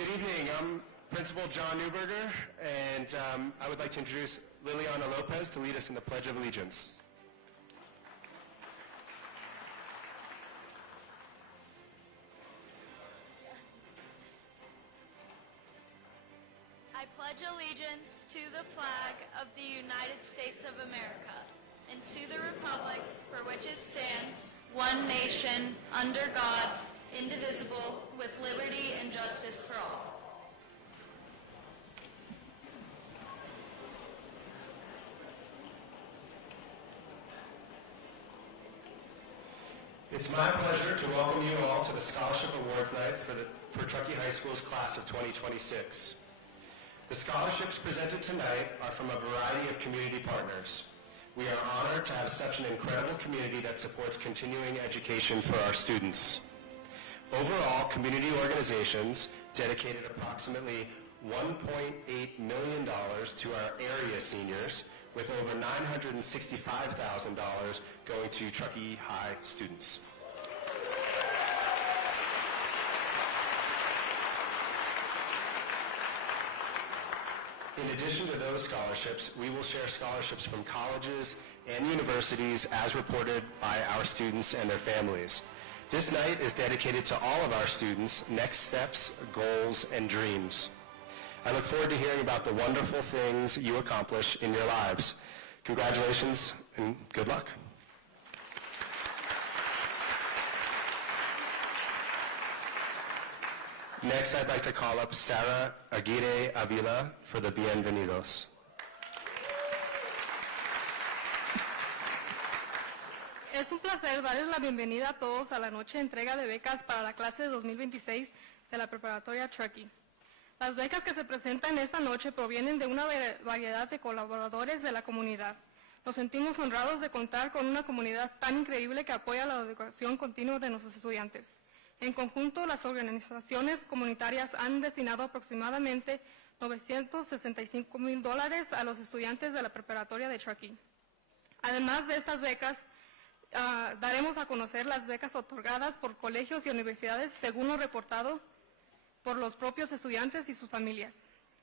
Good evening. I'm Principal John Newberger, and I would like to introduce Liliana Lopez to lead us in the Pledge of Allegiance. I pledge allegiance to the flag of the United States of America and to the republic for which it stands, one nation, under God, indivisible, with liberty and justice for all. It's my pleasure to welcome you all to the Scholarship Awards Night for Truckee High School's class of 2026. The scholarships presented tonight are from a variety of community partners. We are honored to have such an incredible community that supports continuing education for our students. Overall, community organizations dedicated approximately $1.8 million to our area seniors, with over $965,000 going to Truckee High students. In addition to those scholarships, we will share scholarships from colleges and universities as reported by our students and their families. This night is dedicated to all of our students' next steps, goals, and dreams. I look forward to hearing about the wonderful things you accomplish in your lives. Congratulations and good luck. Next, I'd like to call up Sarah Aguirre Avila for the Bienvenidos. Es un placer darles la bienvenida a todos a la noche de entrega de becas para la clase de 2026 de la preparatoria Truckee. Las becas que se presentan esta noche provienen de una variedad de colaboradores de la comunidad. Nos sentimos honrados de contar con una comunidad tan increíble que apoya la educación continua de nuestros estudiantes. En conjunto, las organizaciones comunitarias han destinado aproximadamente $965,000 a los estudiantes de la preparatoria de Truckee. Además de estas becas, daremos a conocer las becas otorgadas por colegios y universidades según lo reportado por los propios estudiantes y sus familias.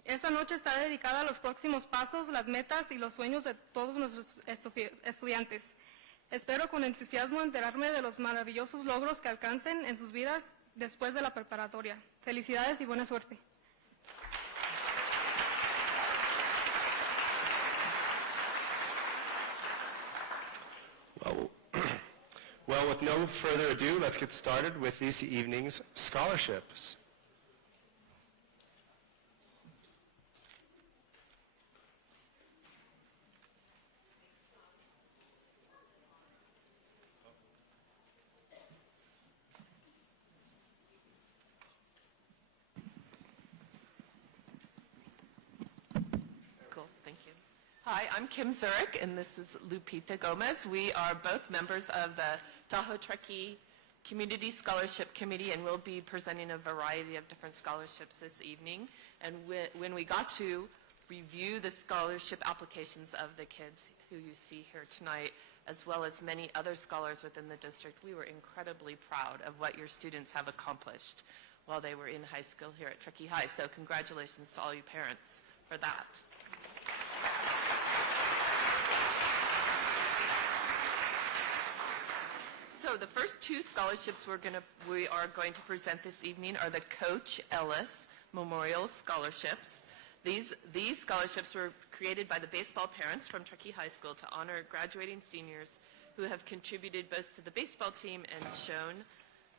Esta noche está dedicada a los próximos pasos, las metas y los sueños de todos nuestros estudiantes. Espero con entusiasmo enterarme de los maravillosos logros que alcancen en sus vidas después de la preparatoria. Felicidades y buena suerte. Well, with no further ado, let's get started with this evening's scholarships. Hi, I'm Kim Zurich, and this is Lupita Gomez. We are both members of the Tahoe Truckee Community Scholarship Committee, and we'll be presenting a variety of different scholarships this evening. And when we got to review the scholarship applications of the kids who you see here tonight, as well as many other scholars within the district, we were incredibly proud of what your students have accomplished while they were in high school here at Truckee High. So congratulations to all you parents for that. So the first two scholarships we are going to present this evening are the Coach Ellis Memorial Scholarships. These scholarships were created by the baseball parents from Truckee High School to honor graduating seniors who have contributed both to the baseball team and shown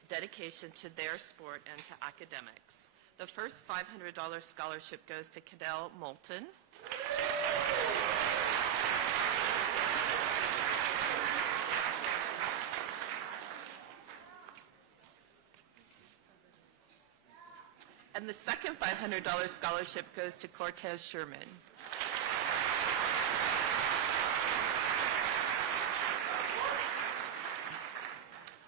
dedication to their sport and to academics. The first $500 scholarship goes to Cadell Moulton. And the second $500 scholarship goes to Cortez Sherman.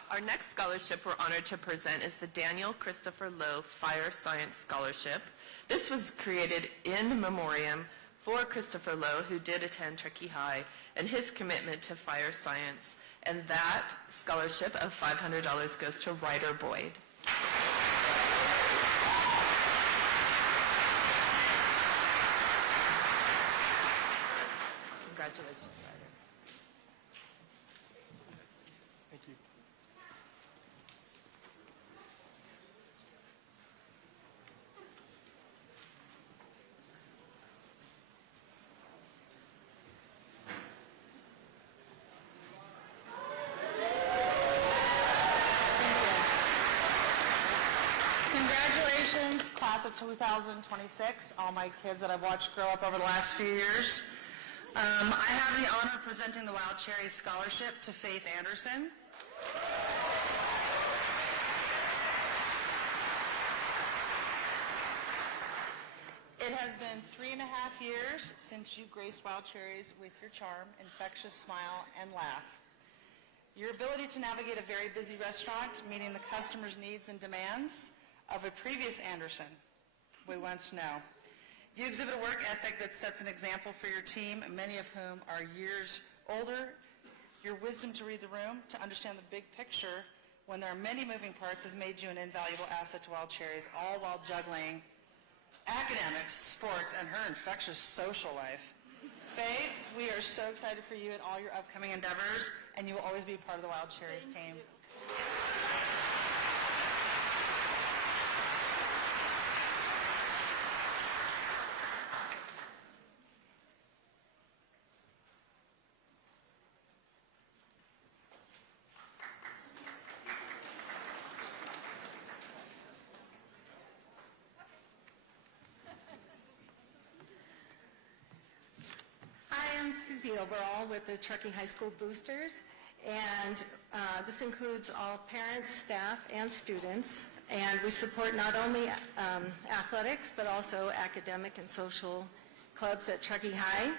Our next scholarship we're honored to present is the Daniel Christopher Lowe Fire Science Scholarship. This was created in memoriam for Christopher Lowe, who did attend Truckee High, and his commitment to fire science. And that scholarship of $500 goes to Ryder Boyd. class of 2026, all my kids that I've watched grow up over the last few years. I have the honor of presenting the Wild Cherries Scholarship to Faith Anderson. It has been 3.5 years since you graced Wild Cherries with your charm, infectious smile, and laugh. Your ability to navigate a very busy restaurant, meeting the customer's needs and demands of a previous Anderson, we once know. You exhibit a work ethic that sets an example for your team, many of whom are years older. Your wisdom to read the room, to understand the big picture when there are many moving parts, has made you an invaluable asset to Wild Cherries, all while juggling academics, sports, and her infectious social life. Faith, we are so excited for you and all your upcoming endeavors, and you will always be part of the Wild Cherries team. I'm Susie Overall with the Truckee High School Boosters, and this includes all parents, staff, and students. And we support not only athletics, but also academic and social clubs at Truckee High.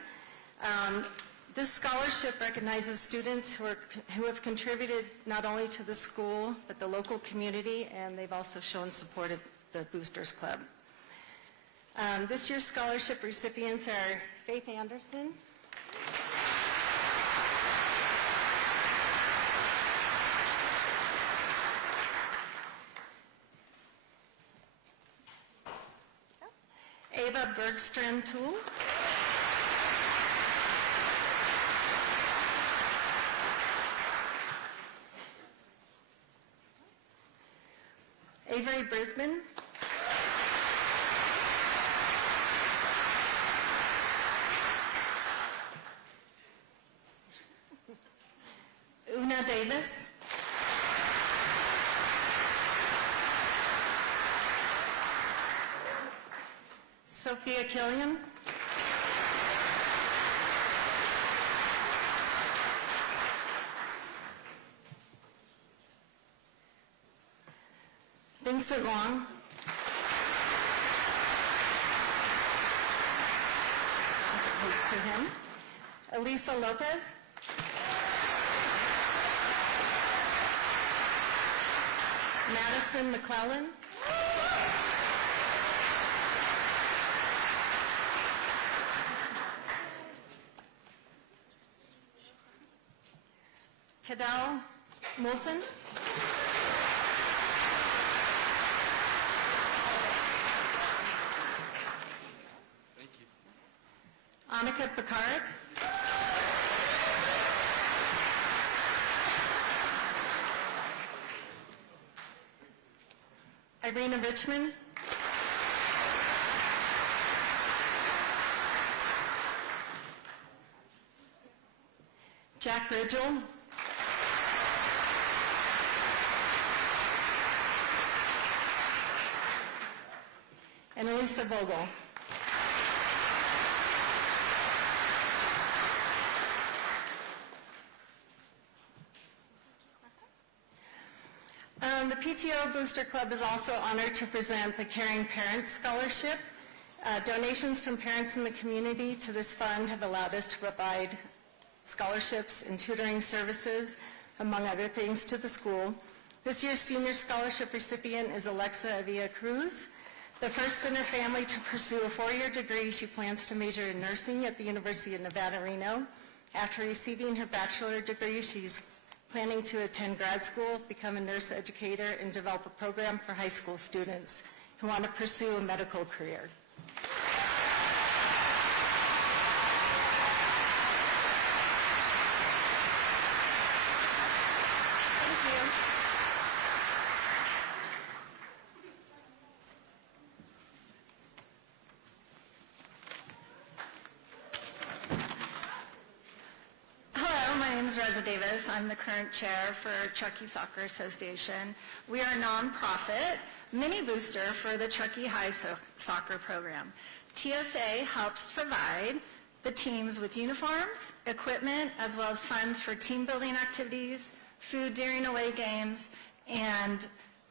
This scholarship recognizes students who have contributed not only to the school, but the local community, and they've also shown support of the Boosters Club. This year's scholarship recipients are Faith Anderson, Ava Bergström-Tool, Avery Brisbane, Una Davis, Sophia Killian, Vincent Long, Thanks to him, Elisa Lopez, Madison McClellan, Cadell Moulton, Annika Picard, Irina Richmond, Jack Ridgel, and Elisa Vogel. The PTO Booster Club is also honored to present the Caring Parents Scholarship. Donations from parents in the community to this fund have allowed us to provide scholarships and tutoring services, among other things, to the school. This year's senior scholarship recipient is Alexa Avila Cruz, the first in her family to pursue a 4-year degree. She plans to major in nursing at the University of Nevada, Reno. After receiving her bachelor degree, she's planning to attend grad school, become a nurse educator, and develop a program for high school students who want to pursue a medical career. Thank you. Hello, my name is Rosa Davis. I'm the current chair for Truckee Soccer Association. We are a nonprofit. mini booster for the Truckee High soccer program. TSA helps provide the teams with uniforms, equipment, as well as funds for team building activities, food during away games, and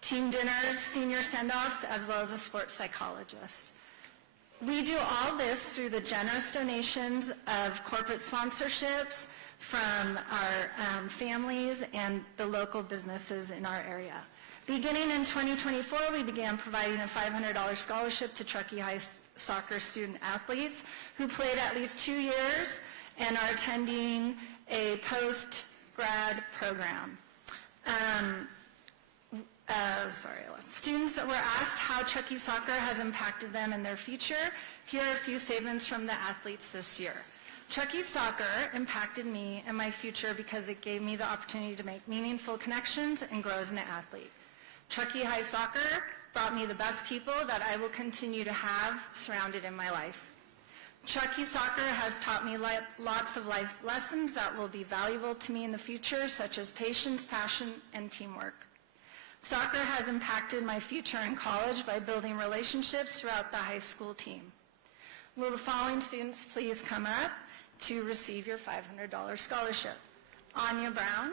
team dinners, senior send-offs, as well as a sports psychologist. We do all this through the generous donations of corporate sponsorships from our families and the local businesses in our area. Beginning in 2024, we began providing a $500 scholarship to Truckee High soccer student athletes who played at least 2 years and are attending a post-grad program. Students were asked how Truckee soccer has impacted them in their future. Here are a few statements from the athletes this year. Truckee soccer impacted me and my future because it gave me the opportunity to make meaningful connections and grow as an athlete. Truckee High soccer brought me the best people that I will continue to have surrounded in my life. Truckee soccer has taught me lots of life lessons that will be valuable to me in the future, such as patience, passion, and teamwork. Soccer has impacted my future in college by building relationships throughout the high school team. Will the following students please come up to receive your $500 scholarship? Anya Brown.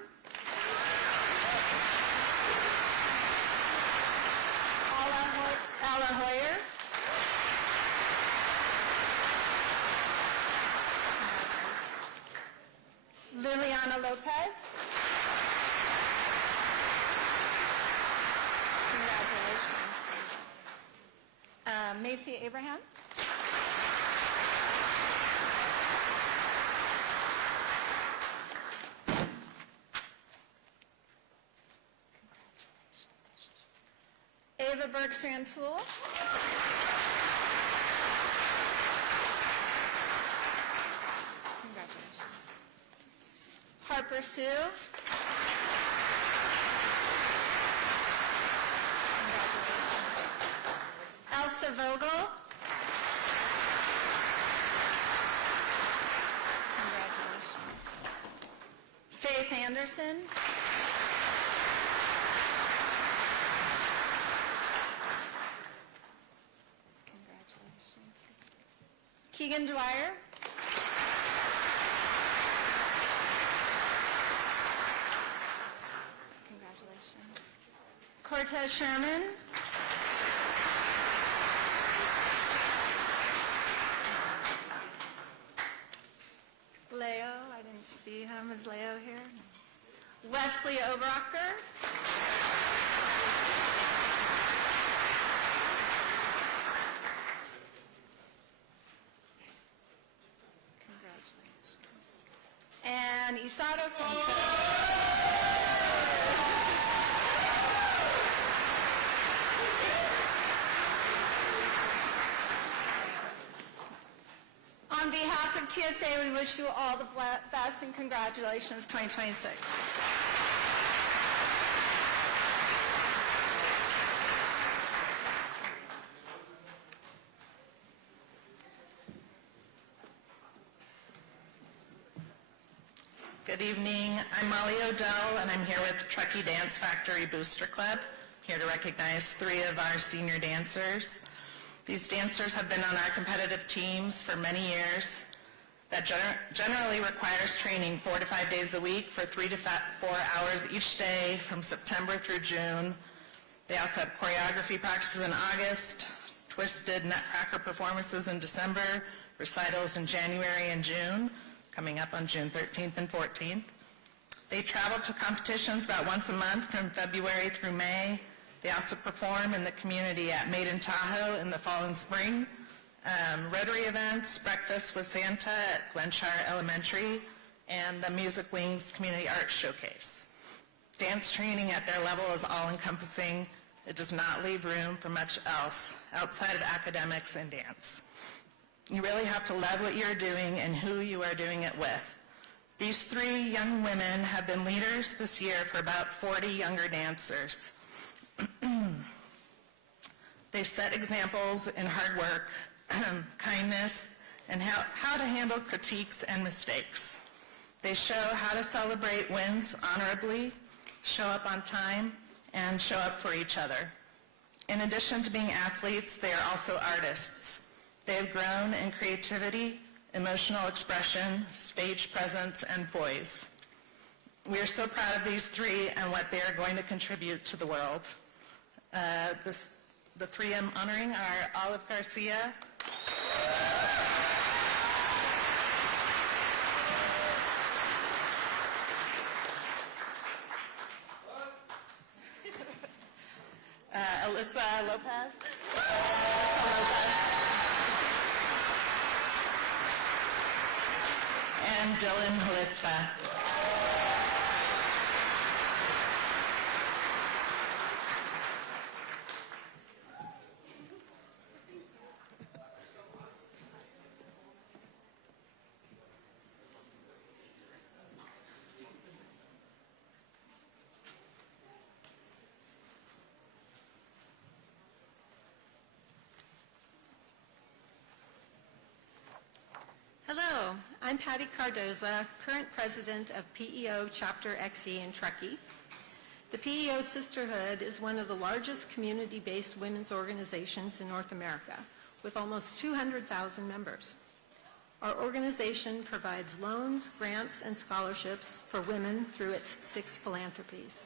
Ella Hoyer. Liliana Lopez. Congratulations. Macy Abraham. Ava Bergstrand-Toole. Congratulations. Harper Sue. Congratulations. Elsa Vogel. Congratulations. Faith Anderson. Keegan Dwyer. Congratulations. Cortez Sherman. Leo, I didn't see him. Is Leo here? Wesley Obracher. And Isato Sanchez. On behalf of TSA, we wish you all the best and congratulations 2026. Good evening. I'm Molly O'Dell, and I'm here with Truckee Dance Factory Booster Club, here to recognize 3 of our senior dancers. These dancers have been on our competitive teams for many years. That generally requires training 4 to 5 days a week for 3 to 4 hours each day from September through June. They also have choreography practices in August, twisted nutcracker performances in December, recitals in January and June, coming up on June 13th and 14th. They travel to competitions about once a month from February through May. They also perform in the community at Made in Tahoe in the fall and spring, Rotary events, Breakfast with Santa at Glenshire Elementary, and the Music Wings Community Arts Showcase. Dance training at their level is all-encompassing. It does not leave room for much else outside of academics and dance. You really have to love what you're doing and who you are doing it with. These 3 young women have been leaders this year for about 40 younger dancers. They set examples in hard work, kindness, and how to handle critiques and mistakes. They show how to celebrate wins honorably, show up on time, and show up for each other. In addition to being athletes, they are also artists. They have grown in creativity, emotional expression, stage presence, and poise. We are so proud of these three and what they are going to contribute to the world. The three I'm honoring are Olive Garcia, Alyssa Lopez, and Dylan Halista. Hello, I'm Patty Cardoza, current president of PEO Chapter XE in Truckee. The PEO Sisterhood is one of the largest community-based women's organizations in North America, with almost 200,000 members. Our organization provides loans, grants, and scholarships for women through its 6 philanthropies.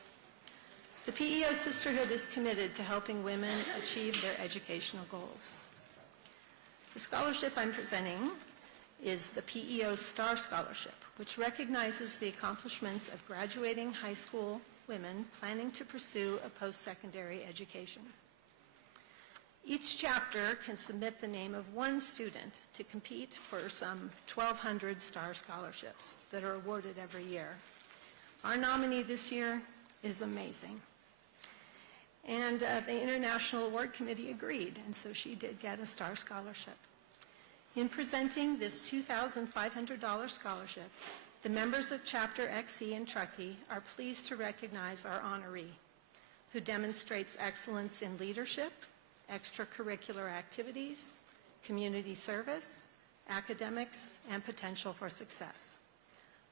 The PEO Sisterhood is committed to helping women achieve their educational goals. The scholarship I'm presenting is the PEO Star Scholarship, which recognizes the accomplishments of graduating high school women planning to pursue a post-secondary education. Each chapter can submit the name of one student to compete for some 1,200 Star Scholarships that are awarded every year. Our nominee this year is amazing. And the International Award Committee agreed, and so she did get a Star Scholarship. In presenting this $2,500 scholarship, the members of Chapter XE in Truckee are pleased to recognize our honoree, who demonstrates excellence in leadership, extracurricular activities, community service, academics, and potential for success.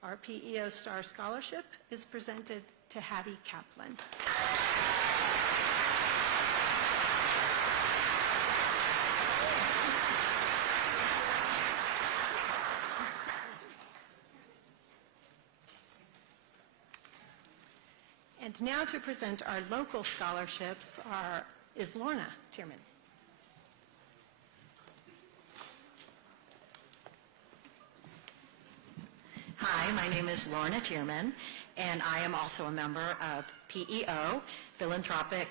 Our PEO Star Scholarship is presented to Hattie Kaplan. And now to present our local scholarships is Lorna Tierman. Hi, my name is Lorna Tierman, and I am also a member of PEO, Philanthropic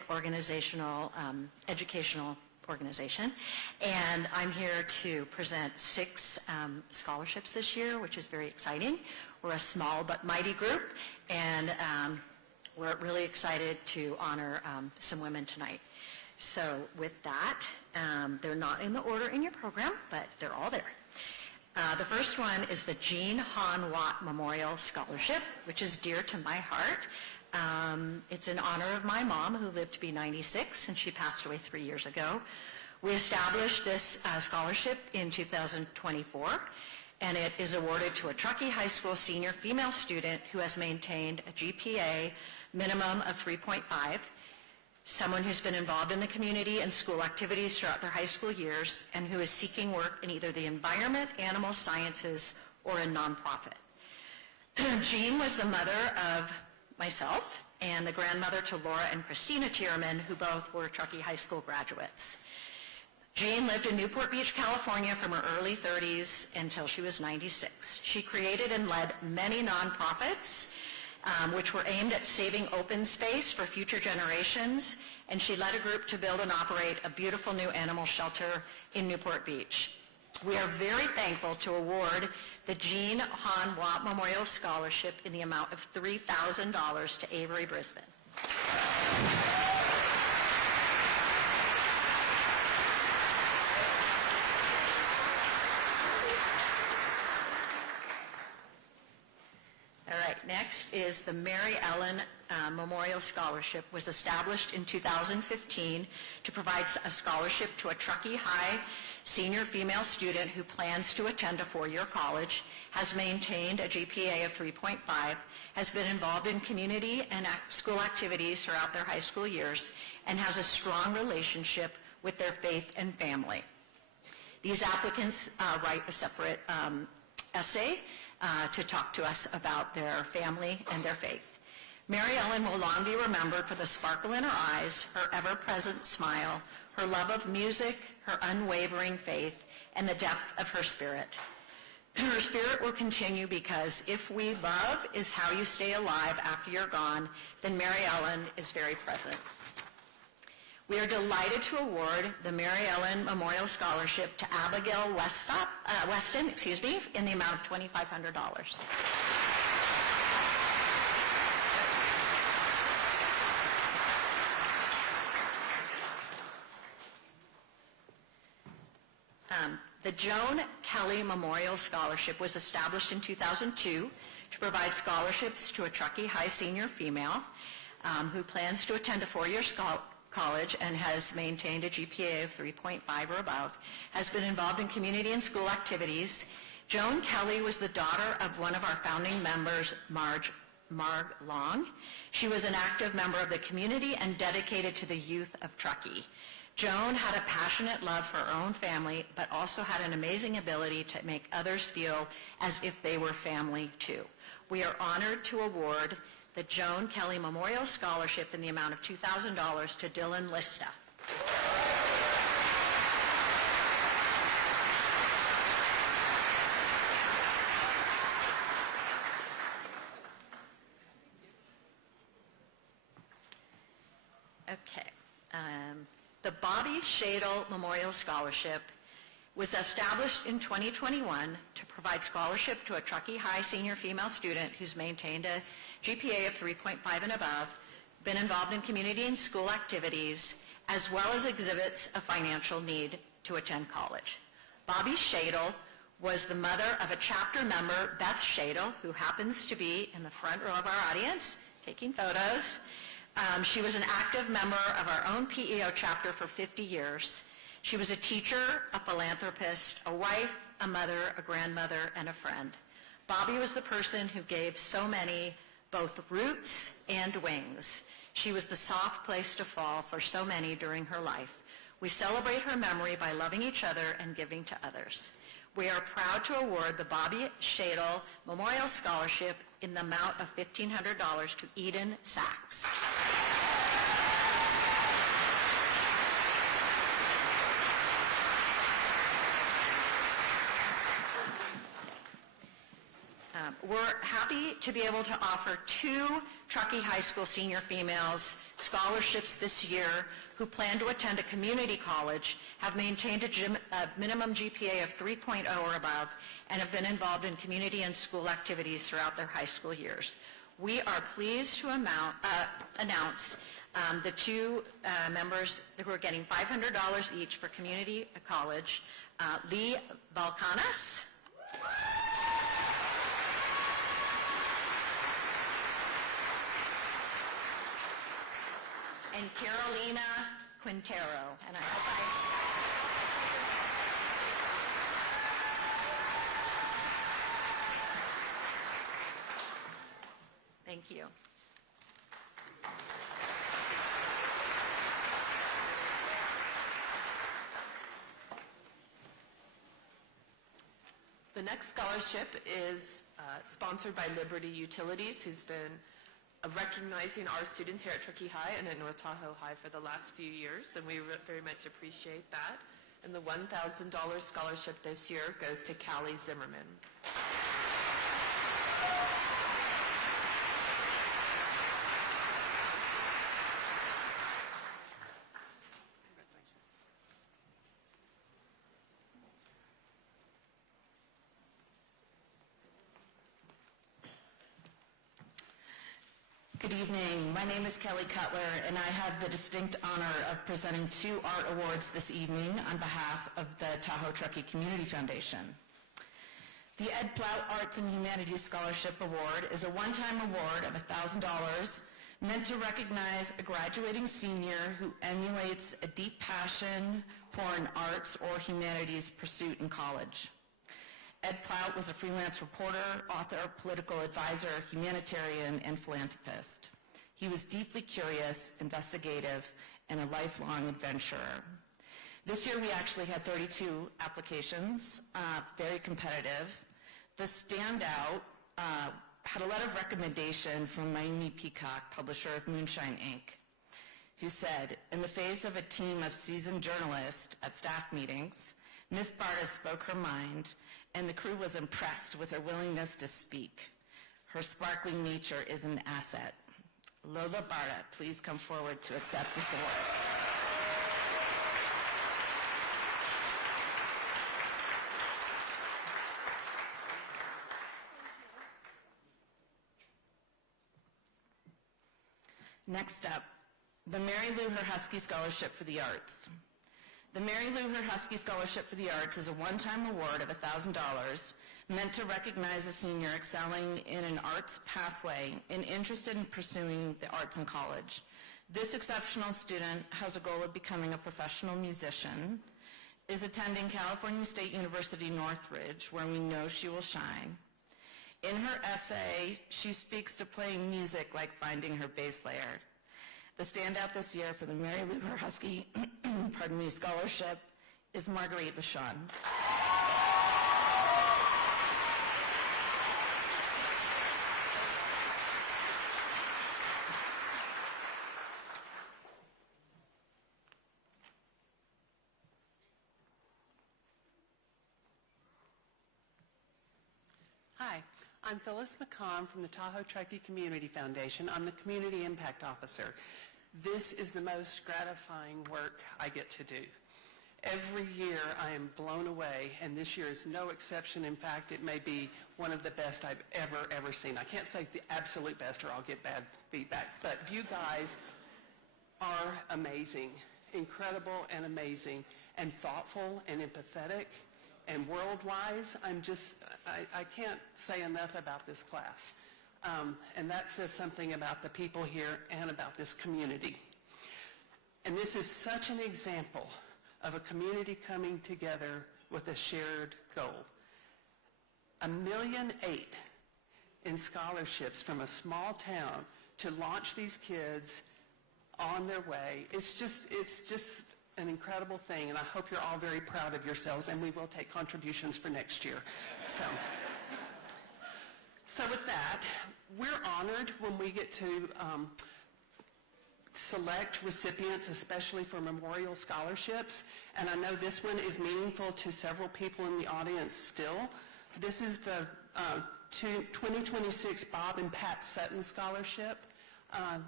Educational Organization, and I'm here to present 6 scholarships this year, which is very exciting. We're a small but mighty group, and we're really excited to honor some women tonight. So with that, they're not in the order in your program, but they're all there. The first one is the Jean Han Watt Memorial Scholarship, which is dear to my heart. It's in honor of my mom, who lived to be 96, and she passed away 3 years ago. We established this scholarship in 2024, and it is awarded to a Truckee High School senior female student who has maintained a GPA minimum of 3.5, someone who's been involved in the community and school activities throughout their high school years, and who is seeking work in either the environment, animal sciences, or a nonprofit. Jean was the mother of myself and the grandmother to Laura and Christina Tierman, who both were Truckee High School graduates. Jean lived in Newport Beach, California from her early 30s until she was 96. She created and led many nonprofits, which were aimed at saving open space for future generations, and she led a group to build and operate a beautiful new animal shelter in Newport Beach. We are very thankful to award the Jean Han Watt Memorial Scholarship in the amount of $3,000 to Avery Brisbane. All right, next is the Mary Ellen Memorial Scholarship. Was established in 2015 to provide a scholarship to a Truckee High senior female student who plans to attend a 4-year college, has maintained a GPA of 3.5, has been involved in community and school activities throughout their high school years and has a strong relationship with their faith and family. These applicants write a separate essay to talk to us about their family and their faith. Mary Ellen will long be remembered for the sparkle in her eyes, her ever-present smile, her love of music, her unwavering faith, and the depth of her spirit. Her spirit will continue because if we love is how you stay alive after you're gone, then Mary Ellen is very present. We are delighted to award the Mary Ellen Memorial Scholarship to Abigail Weston, in the amount of $2,500. The Joan Kelly Memorial Scholarship was established in 2002 to provide scholarships to a Truckee High senior female who plans to attend a four-year college and has maintained a GPA of 3.5 or above, has been involved in community and school activities. Joan Kelly was the daughter of one of our founding members, Marg Long. She was an active member of the community and dedicated to the youth of Truckee. Joan had a passionate love for her own family, but also had an amazing ability to make others feel as if they were family too. We are honored to award the Joan Kelly Memorial Scholarship in the amount of $2,000 to Dylan Lista. Okay. The Bobby Shadle Memorial Scholarship was established in 2021 to provide scholarship to a Truckee High senior female student who's maintained a GPA of 3.5 and above, been involved in community and school activities, as well as exhibits a financial need to attend college. Bobby Shadle was the mother of a chapter member, Beth Shadle, who happens to be in the front row of our audience taking photos. She was an active member of our own PEO chapter for 50 years. She was a teacher, a philanthropist, a wife, a mother, a grandmother, and a friend. Bobby was the person who gave so many both roots and wings. She was the soft place to fall for so many during her life. We celebrate her memory by loving each other and giving to others. We are proud to award the Bobby Shadle Memorial Scholarship in the amount of $1,500 to Eden Sachs. We're happy to be able to offer 2 Truckee High School senior females scholarships this year who plan to attend a community college, have maintained a minimum GPA of 3.0 or above, and have been involved in community and school activities throughout their high school years. We are pleased to announce the 2 members who are getting $500 each for community college, Lee Balcanas and Carolina Quintero. And I hope Thank you. The next scholarship is sponsored by Liberty Utilities, who's been recognizing our students here at Truckee High and at North Tahoe High for the last few years, and we very much appreciate that. And the $1,000 scholarship this year goes to Callie Zimmerman. Good evening. My name is Kelly Cutler, and I have the distinct honor of presenting 2 art awards this evening on behalf of the Tahoe Truckee Community Foundation. The Ed Plout Arts and Humanities Scholarship Award is a one-time award of $1,000 meant to recognize a graduating senior who emulates a deep passion for an arts or humanities pursuit in college. Ed Plout was a freelance reporter, author, political advisor, humanitarian, and philanthropist. He was deeply curious, investigative, and a lifelong adventurer. This year we actually had 32 applications, very competitive. The standout had a letter of recommendation from Miami Peacock, publisher of Moonshine, Inc., who said, in the face of a team of seasoned journalists at staff meetings, Ms. Barta spoke her mind, and the crew was impressed with her willingness to speak. Her sparkling nature is an asset. Lola Barta, please come forward to accept this award. Next up, the Mary Lou Husky Scholarship for the Arts. The Mary Lou Husky Scholarship for the Arts is a one-time award of $1,000 meant to recognize a senior excelling in an arts pathway and interested in pursuing the arts in college. This exceptional student has a goal of becoming a professional musician, is attending California State University Northridge, where we know she will shine. In her essay, she speaks to playing music like finding her bass layer. The standout this year for the Mary Lou Husky Scholarship is Marguerite Lachon. Hi, I'm Phyllis McComb from the Tahoe Truckee Community Foundation. I'm the Community Impact Officer. This is the most gratifying work I get to do. Every year I am blown away, and this year is no exception. In fact, it may be one of the best I've ever seen. I can't say the absolute best or I'll get bad feedback, but you guys are amazing, incredible and amazing, and thoughtful and empathetic. And world-wise, I can't say enough about this class. And that says something about the people here and about this community. And this is such an example of a community coming together with a shared goal. $1.8 million in scholarships from a small town to launch these kids on their way. It's just an incredible thing, and I hope you're all very proud of yourselves, and we will take contributions for next year. So with that, we're honored when we get to select recipients, especially for memorial scholarships, and I know this one is meaningful to several people in the audience still. This is the 2026 Bob and Pat Sutton Scholarship.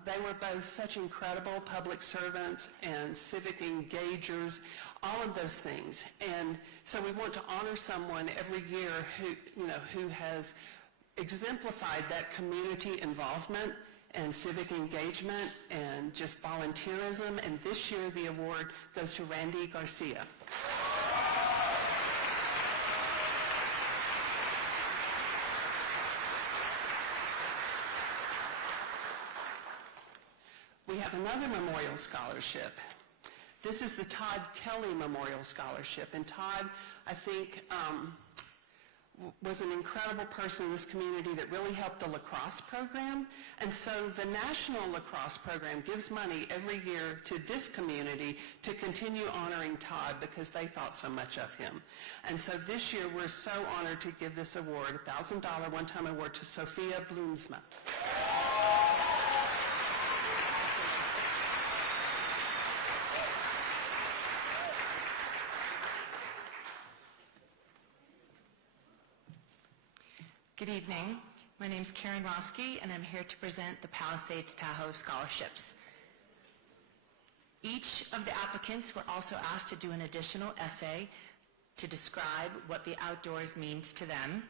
They were both such incredible public servants and civic engagers, all of those things. And so we want to honor someone every year who has exemplified that community involvement and civic engagement and just volunteerism. And this year the award goes to Randy Garcia. We have another memorial scholarship. This is the Todd Kelly Memorial Scholarship. And Todd, I think, was an incredible person in this community that really helped the lacrosse program. And so the National Lacrosse Program gives money every year to this community to continue honoring Todd because they thought so much of him. And so this year we're so honored to give this award, $1,000 one-time award to Sophia Bloomsma. Good evening. My name is Karen Roski, and I'm here to present the Palisades Tahoe Scholarships. Each of the applicants were also asked to do an additional essay to describe what the outdoors means to them.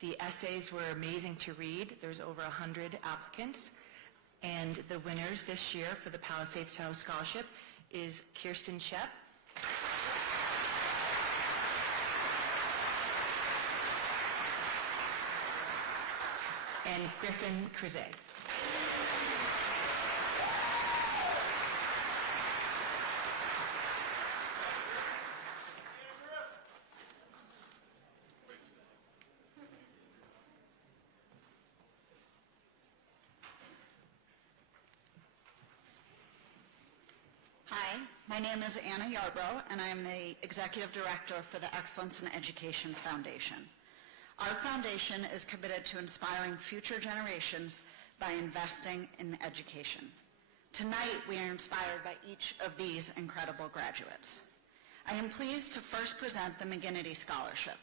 The essays were amazing to read. There's over 100 applicants, and the winners this year for the Palisades Tahoe Scholarship is Kirsten Shep, and Griffin Cruzet. My name is Anna Yarbrough, and I am the Executive Director for the Excellence in Education Foundation. Our foundation is committed to inspiring future generations by investing in education. Tonight, we are inspired by each of these incredible graduates. I am pleased to first present the McGinnity Scholarship,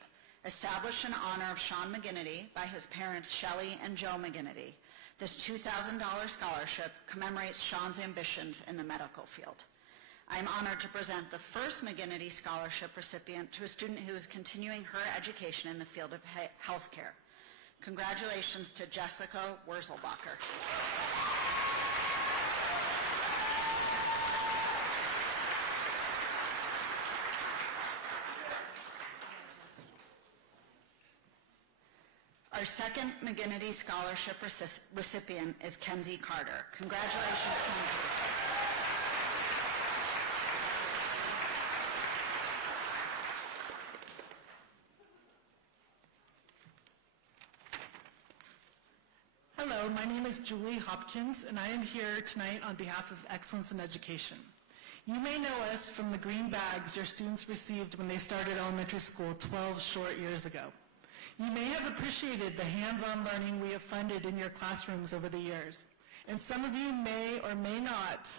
established in honor of Sean McGinnity by his parents Shelley and Joe McGinnity. This $2,000 scholarship commemorates Sean's ambitions in the medical field. I am honored to present the first McGinnity Scholarship recipient to a student who is continuing her education in the field of healthcare. Congratulations to Jessica Wurzelbacher. Our second McGinnity Scholarship recipient is Kenzie Carter. Congratulations, Kenzie. Hello, my name is Julie Hopkins, and I am here tonight on behalf of Excellence in Education. You may know us from the green bags your students received when they started elementary school 12 short years ago. You may have appreciated the hands-on learning we have funded in your classrooms over the years, and some of you may or may not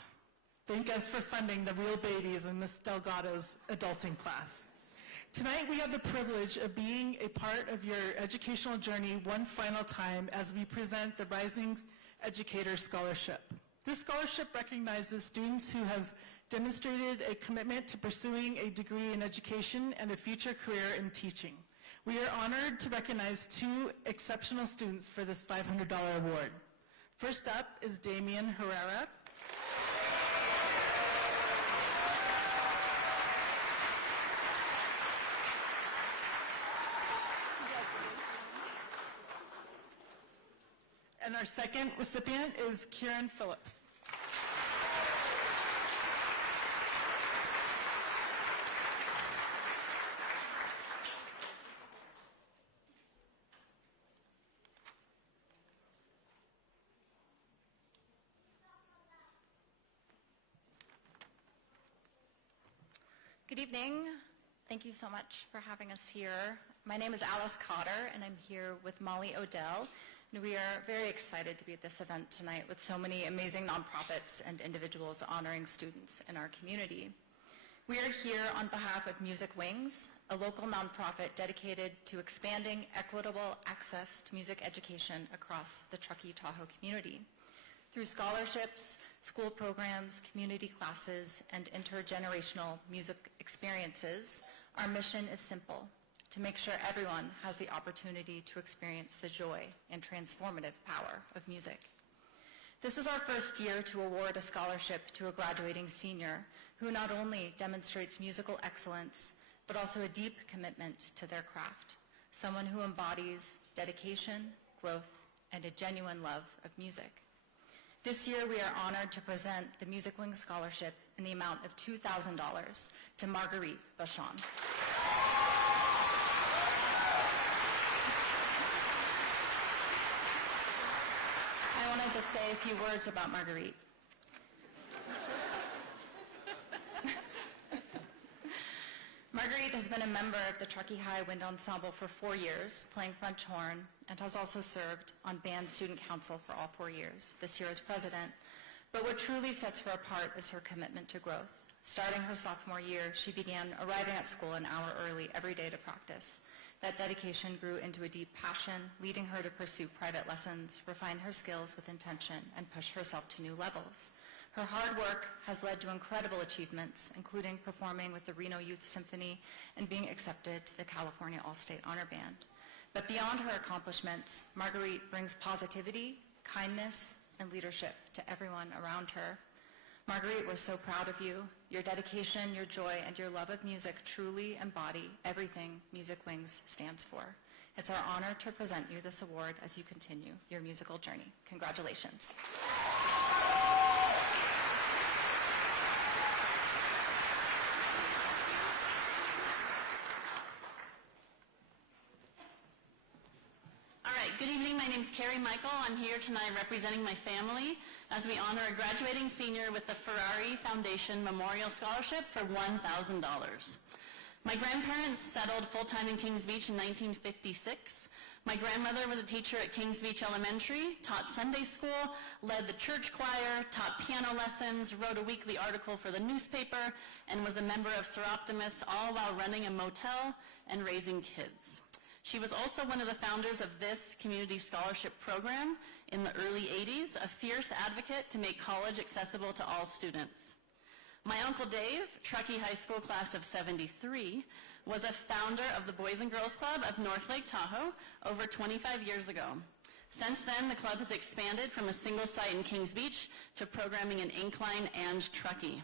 thank us for funding the real babies in Ms. Delgado's adulting class. Tonight we have the privilege of being a part of your educational journey one final time as we present the Rising Educator Scholarship. This scholarship recognizes students who have demonstrated a commitment to pursuing a degree in education and a future career in teaching. We are honored to recognize two exceptional students for this $500 award. First up is Damian Herrera. And our second recipient is Kieran Phillips. Good evening. Thank you so much for having us here. My name is Alice Cotter, and I'm here with Molly Odell. And we are very excited to be at this event tonight with so many amazing nonprofits and individuals honoring students in our community. We are here on behalf of Music Wings, a local nonprofit dedicated to expanding equitable access to music education across the Truckee Tahoe community. Through scholarships, school programs, community classes, and intergenerational music experiences, our mission is simple: to make sure everyone has the opportunity to experience the joy and transformative power of music. This is our first year to award a scholarship to a graduating senior who not only demonstrates musical excellence, but also a deep commitment to their craft, someone who embodies dedication, growth, and a genuine love of music. This year, we are honored to present the Music Wings Scholarship in the amount of $2,000 to Marguerite Bachon. I wanted to say a few words about Marguerite. Marguerite has been a member of the Truckee High Wind Ensemble for 4 years, playing French horn, and has also served on band student council for all 4 years, this year as president. But what truly sets her apart is her commitment to growth. Starting her sophomore year, she began arriving at school an hour early every day to practice. That dedication grew into a deep passion, leading her to pursue private lessons, refine her skills with intention, and push herself to new levels. Her hard work has led to incredible achievements, including performing with the Reno Youth Symphony and being accepted to the California All-State Honor Band. But beyond her accomplishments, Marguerite brings positivity, kindness, and leadership to everyone around her. Marguerite, we're so proud of you. Your dedication, your joy, and your love of music truly embody everything Music Wings stands for. It's our honor to present you this award as you continue your musical journey. Congratulations. All right, good evening. My name is Carrie Michael. I'm here tonight representing my family. as we honor a graduating senior with the Ferrari Foundation Memorial Scholarship for $1,000. My grandparents settled full-time in Kings Beach in 1956. My grandmother was a teacher at Kings Beach Elementary, taught Sunday school, led the church choir, taught piano lessons, wrote a weekly article for the newspaper, and was a member of Seroptimus, all while running a motel and raising kids. She was also one of the founders of this community scholarship program in the early 80s, a fierce advocate to make college accessible to all students. My Uncle Dave, Truckee High School class of '73, was a founder of the Boys and Girls Club of North Lake Tahoe over 25 years ago. Since then, the club has expanded from a single site in Kings Beach to programming in Incline and Truckee.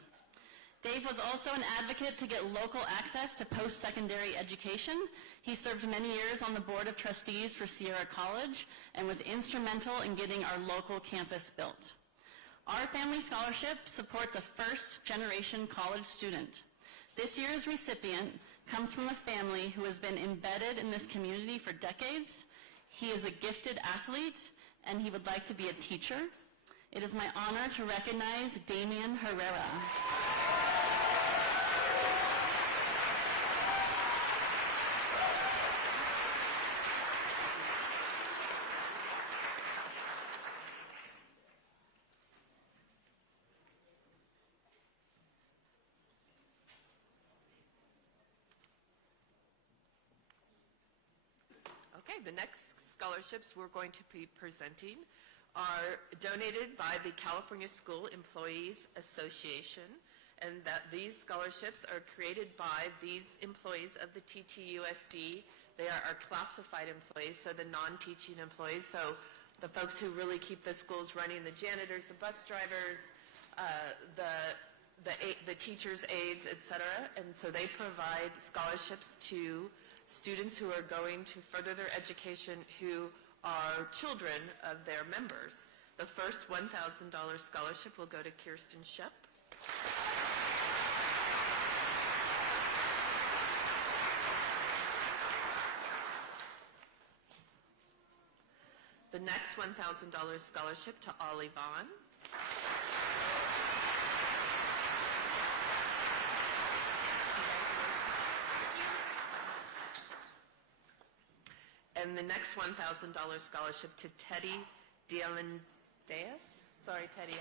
Dave was also an advocate to get local access to post-secondary education. He served many years on the Board of Trustees for Sierra College and was instrumental in getting our local campus built. Our family scholarship supports a first-generation college student. This year's recipient comes from a family who has been embedded in this community for decades. He is a gifted athlete, and he would like to be a teacher. It is my honor to recognize Damian Herrera. Okay, the next scholarships we're going to be presenting are donated by the California School Employees Association, and that these scholarships are created by these employees of the TTUSD. They are our classified employees, so the non-teaching employees, so the folks who really keep the schools running, the janitors, the bus drivers, the teachers' aides, etc. And so they provide scholarships to students who are going to further their education who are children of their members. The first $1,000 scholarship will go to Kirsten Shep. The next $1,000 scholarship to Ollie Vaughn. And the next $1,000 scholarship to Teddy Dielandeas. Sorry, Teddy.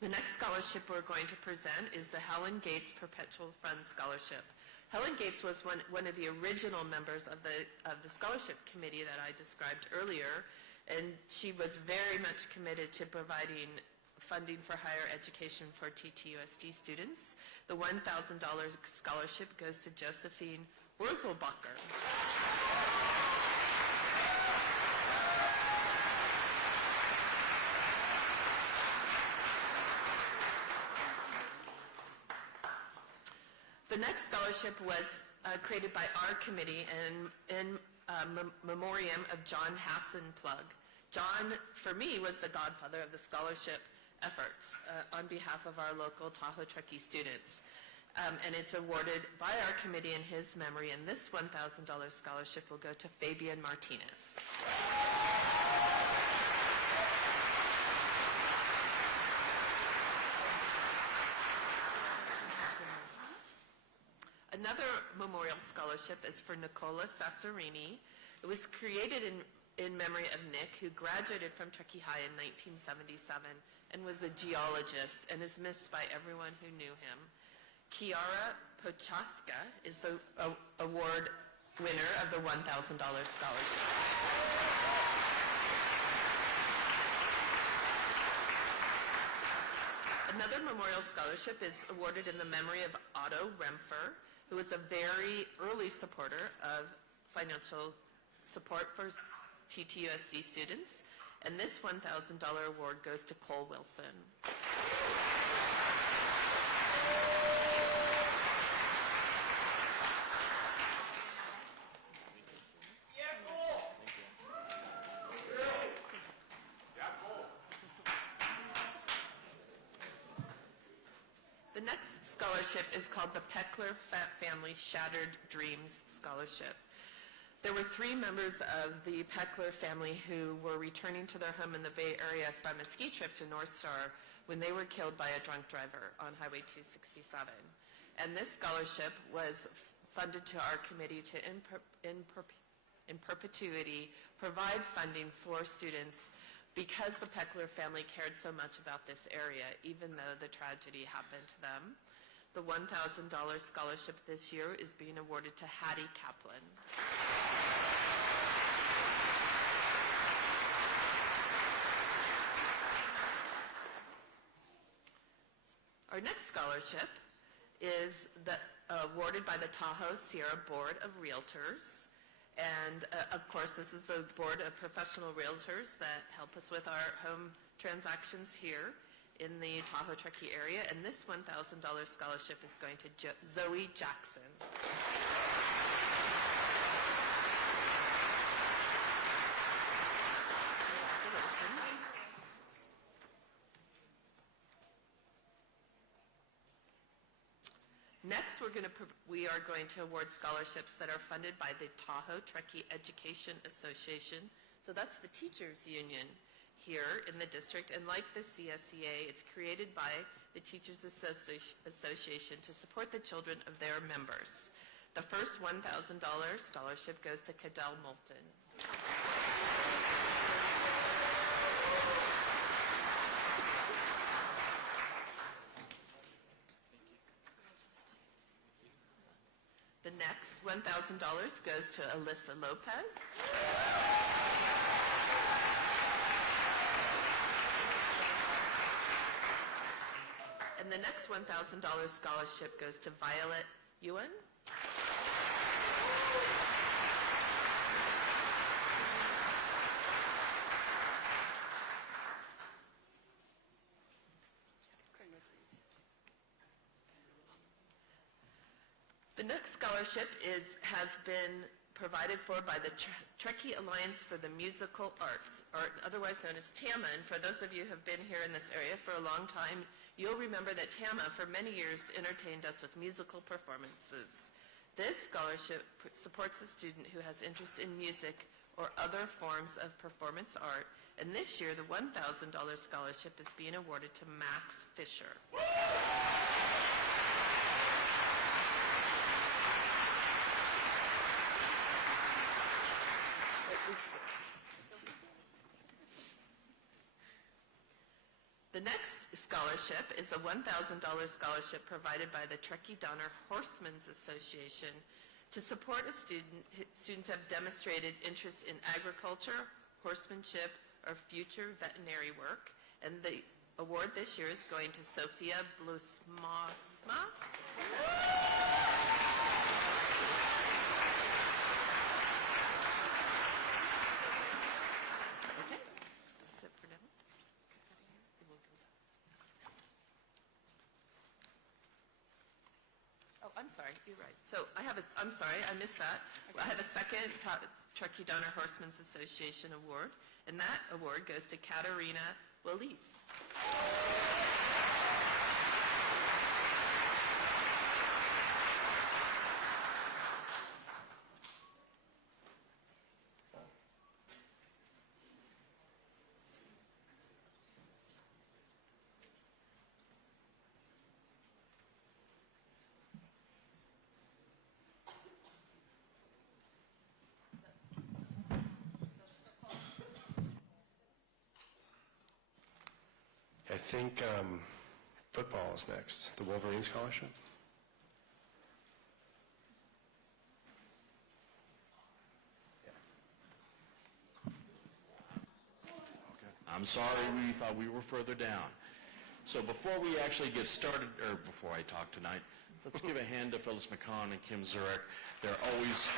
The next scholarship we're going to present is the Helen Gates Perpetual Fund Scholarship. Helen Gates was one of the original members of the scholarship committee that I described earlier, and she was very much committed to providing funding for higher education for TTUSD students. The $1,000 scholarship goes to Josephine Wurzelbacher. The next scholarship was created by our committee in memoriam of John Hassan Plug. John, for me, was the godfather of the scholarship efforts on behalf of our local Tahoe Truckee students. And it's awarded by our committee in his memory, and this $1,000 scholarship will go to Fabian Martinez. Another memorial scholarship is for Nicola Sassorini. It was created in memory of Nick, who graduated from Truckee High in 1977 and was a geologist and is missed by everyone who knew him. Kiara Pochaska is the award winner of the $1,000 scholarship. Another memorial scholarship is awarded in the memory of Otto Remfer, who was a very early supporter of financial support for TTUSD students. And this $1,000 award goes to Cole Wilson. The next scholarship is called the Peckler Family Shattered Dreams Scholarship. There were 3 members of the Peckler family who were returning to their home in the Bay Area from a ski trip to North Star when they were killed by a drunk driver on Highway 267. And this scholarship was funded to our committee to, in perpetuity, provide funding for students because the Peckler family cared so much about this area, even though the tragedy happened to them. The $1,000 scholarship this year is being awarded to Hattie Kaplan. Our next scholarship is awarded by the Tahoe Sierra Board of Realtors. And of course, this is the board of professional realtors that help us with our home transactions here in the Tahoe Truckee area. And this $1,000 scholarship is going to Zoe Jackson. Next, we are going to award scholarships that are funded by the Tahoe Truckee Education Association. So that's the teachers union here in the district. And like the CSEA, it's created by the Teachers Association to support the children of their members. The first $1,000 scholarship goes to Cadell Moulton. The next $1,000 goes to Alyssa Lopez. And the next $1,000 scholarship goes to Violet Ewan. The next scholarship has been provided for by the Truckee Alliance for the Musical Arts, or otherwise known as TAMA. And for those of you who have been here in this area for a long time, you'll remember that TAMA for many years entertained us with musical performances. This scholarship supports a student who has interest in music or other forms of performance art. And this year, the $1,000 scholarship is being awarded to Max Fisher. The next scholarship is a $1,000 scholarship provided by the Truckee Donner Horsemen's Association to support a student. Students have demonstrated interest in agriculture, horsemanship, or future veterinary work. And the award this year is going to Sophia Blusmasma. I'm sorry, you're right. So I'm sorry, I missed that. I have a second Truckee Donner Horsemen's Association award, and that award goes to Katarina Willis. I think football is next, the Wolverine Scholarship. I'm sorry, we thought we were further down. So before we actually get started, or before I talk tonight, let's give a hand to Phyllis McCon and Kim Zurek. They're always...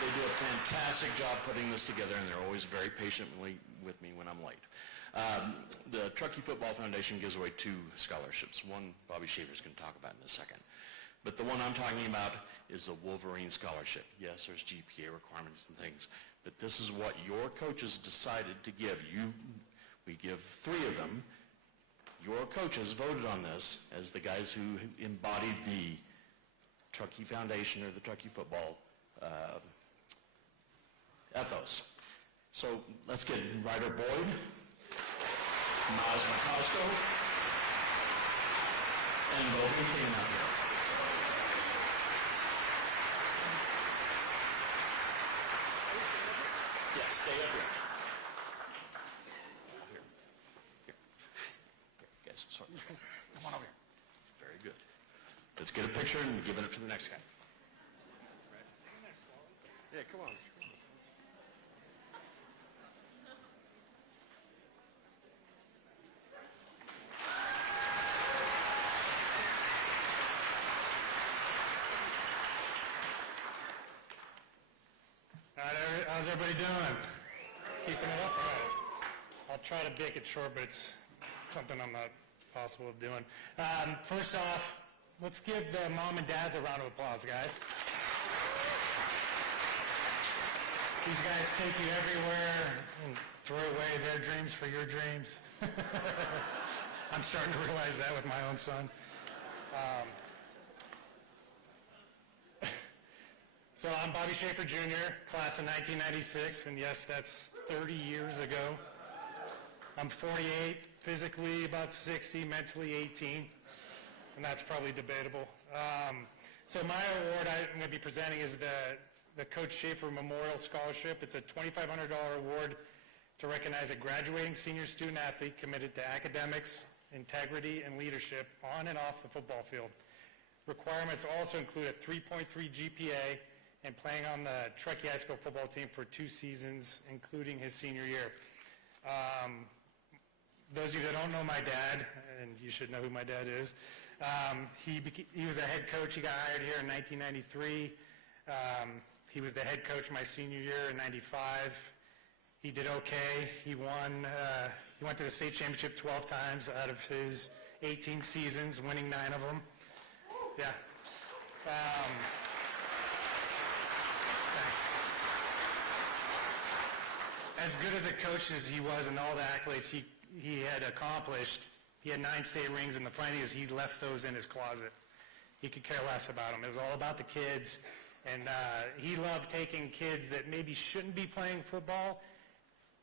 They do a fantastic job putting this together, and they're always very patiently with me when I'm late. The Truckee Football Foundation gives away 2 scholarships. One Bobby Shaver's going to talk about in a second. But the one I'm talking about is the Wolverine Scholarship. Yes, there's GPA requirements and things, but this is what your coaches decided to give you. We give 3 of them your coaches voted on this as the guys who embodied the Truckee Foundation or the Truckee football ethos. So let's get Ryder Boyd, Miles McCosco, and Logan King out here. Yeah, stay up here. Here. Here. Guys, sorry. Come on over here. Very good. Let's get a picture and give it up to the next guy. Yeah, come on. All right, how's everybody doing? Keeping it up? All right. I'll try to make it short, but it's something I'm not possible of doing. First off, let's give the mom and dads a round of applause, guys. These guys take you everywhere and throw away their dreams for your dreams. I'm starting to realize that with my own son. So I'm Bobby Schaefer Jr., class of 1996, and yes, that's 30 years ago. I'm 48, physically about 60, mentally 18, and that's probably debatable. So my award I'm going to be presenting is the Coach Schaefer Memorial Scholarship. It's a $2,500 award to recognize a graduating senior student athlete committed to academics, integrity, and leadership on and off the football field. Requirements also include a 3.3 GPA and playing on the Truckee High School football team for 2 seasons, including his senior year. Those of you that don't know my dad, and you should know who my dad is, he was a head coach. He got hired here in 1993. He was the head coach my senior year in 95. He did okay. He won. He went to the state championship 12 times out of his 18 seasons, winning 9 of them. Yeah. Thanks. As good as a coach as he was and all the accolades he had accomplished, he had 9 state rings, and the funny thing is he left those in his closet. He could care less about them. It was all about the kids, and he loved taking kids that maybe shouldn't be playing football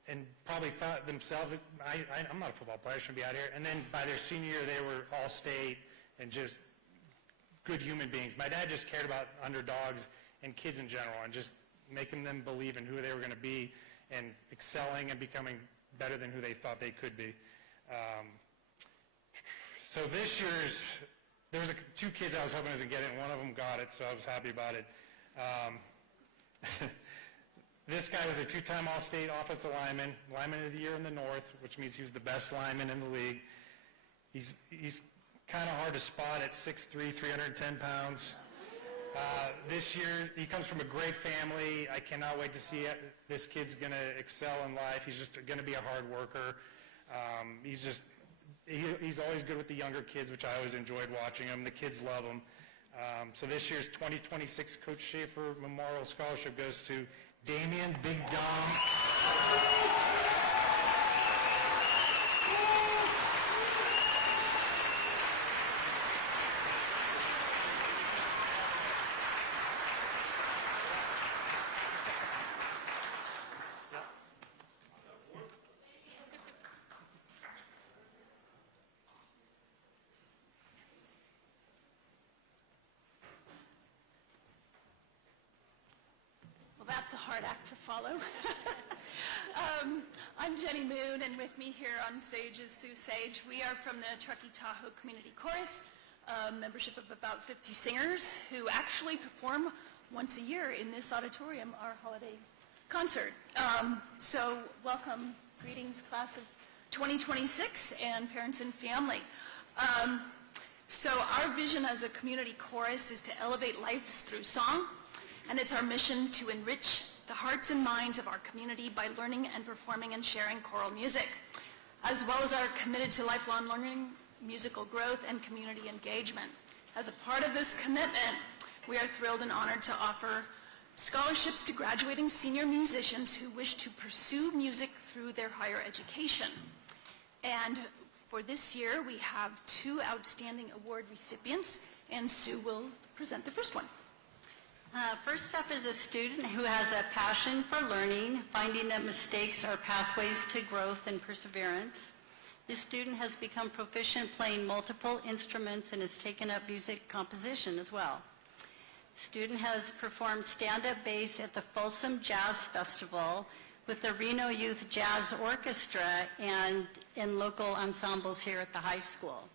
and probably thought themselves, I'm not a football player, I shouldn't be out here. And then by their senior year, they were all state and just good human beings. My dad just cared about underdogs and kids in general and just making them believe in who they were going to be and excelling and becoming better than who they thought they could be. So this year's, there was 2 kids I was hoping to get it, and one of them got it, so I was happy about it. This guy was a 2-time All-State offensive lineman of the year in the North, which means he was the best lineman in the league. He's kind of hard to spot at 6'3", 310 pounds. This year, he comes from a great family. I cannot wait to see it. This kid's going to excel in life. He's just going to be a hard worker. He's always good with the younger kids, which I always enjoyed watching him. The kids love him. So this year's 2026 Coach Schaefer Memorial Scholarship goes to Damian Big Dom. That's a hard act to follow. I'm Jenny Moon, and with me here on stage is Sue Sage. We are from the Truckee Tahoe Community Chorus, a membership of about 50 singers who actually perform once a year in this auditorium, our holiday concert. So welcome, greetings, class of 2026, and parents and family. So our vision as a community chorus is to elevate lives through song, and it's our mission to enrich the hearts and minds of our community by learning and performing and sharing choral music, as well as our committed to lifelong learning, musical growth, and community engagement. As a part of this commitment, we are thrilled and honored to offer scholarships to graduating senior musicians who wish to pursue music through their higher education. And For this year, we have 2 outstanding award recipients, and Sue will present the first one. First up is a student who has a passion for learning, finding that mistakes are pathways to growth and perseverance. This student has become proficient playing multiple instruments and has taken up music composition as well. Student has performed stand-up bass at the Folsom Jazz Festival with the Reno Youth Jazz Orchestra and in local ensembles here at the high school.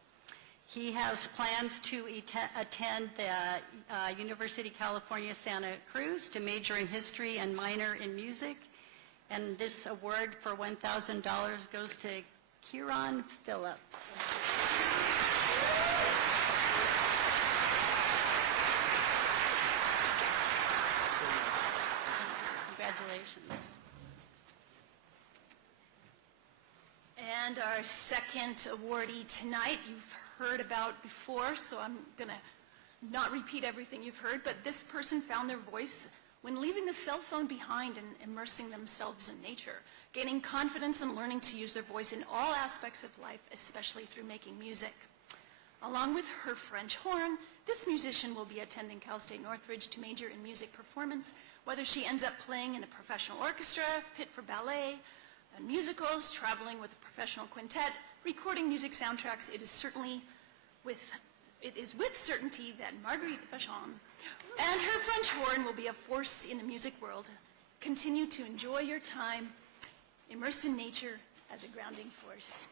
He has plans to attend the University of California, Santa Cruz to major in history and minor in music. And this award for $1,000 goes to Kieran Phillips. Congratulations. And our second awardee tonight, you've heard about before, so I'm going to not repeat everything you've heard, but this person found their voice when leaving the cell phone behind and immersing themselves in nature, gaining confidence and learning to use their voice in all aspects of life, especially through making music. Along with her French horn, this musician will be attending Cal State Northridge to major in music performance, whether she ends up playing in a professional orchestra, pit for ballet, and musicals, traveling with a professional quintet, recording music soundtracks. It is with certainty that Marguerite Vachon and her French horn will be a force in the music world. Continue to enjoy your time immersed in nature as a grounding force.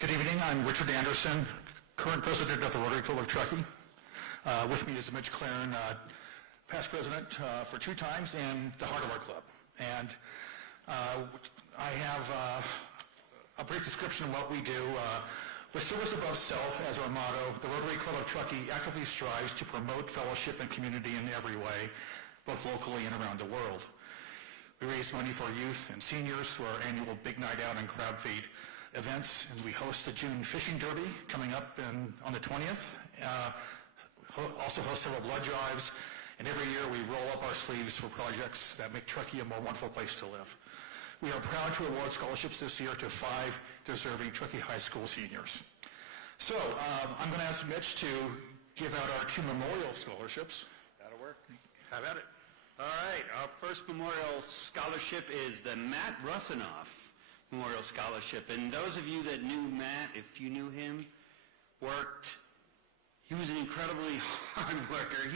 Good evening. I'm Richard Anderson, current president of the Rotary Club of Truckee. With me is Mitch Claren, past president for 2 times, and the heart of our club. And I have a brief description of what we do. With service above self as our motto, the Rotary Club of Truckee actively strives to promote fellowship and community in every way, both locally and around the world. We raise money for youth and seniors through our annual Big Night Out and Crowd Feed events, and we host the June Fishing Derby coming up on the 20th. Also host several blood drives, and every year we roll up our sleeves for projects that make Truckee a more wonderful place to live. We are proud to award scholarships this year to 5 deserving Truckee High School seniors. So I'm going to ask Mitch to give out our 2 memorial scholarships. That'll work. Have at it. All right, our first memorial scholarship is the Matt Russinoff Memorial Scholarship. And those of you that knew Matt, if you knew him, he was an incredibly hard worker.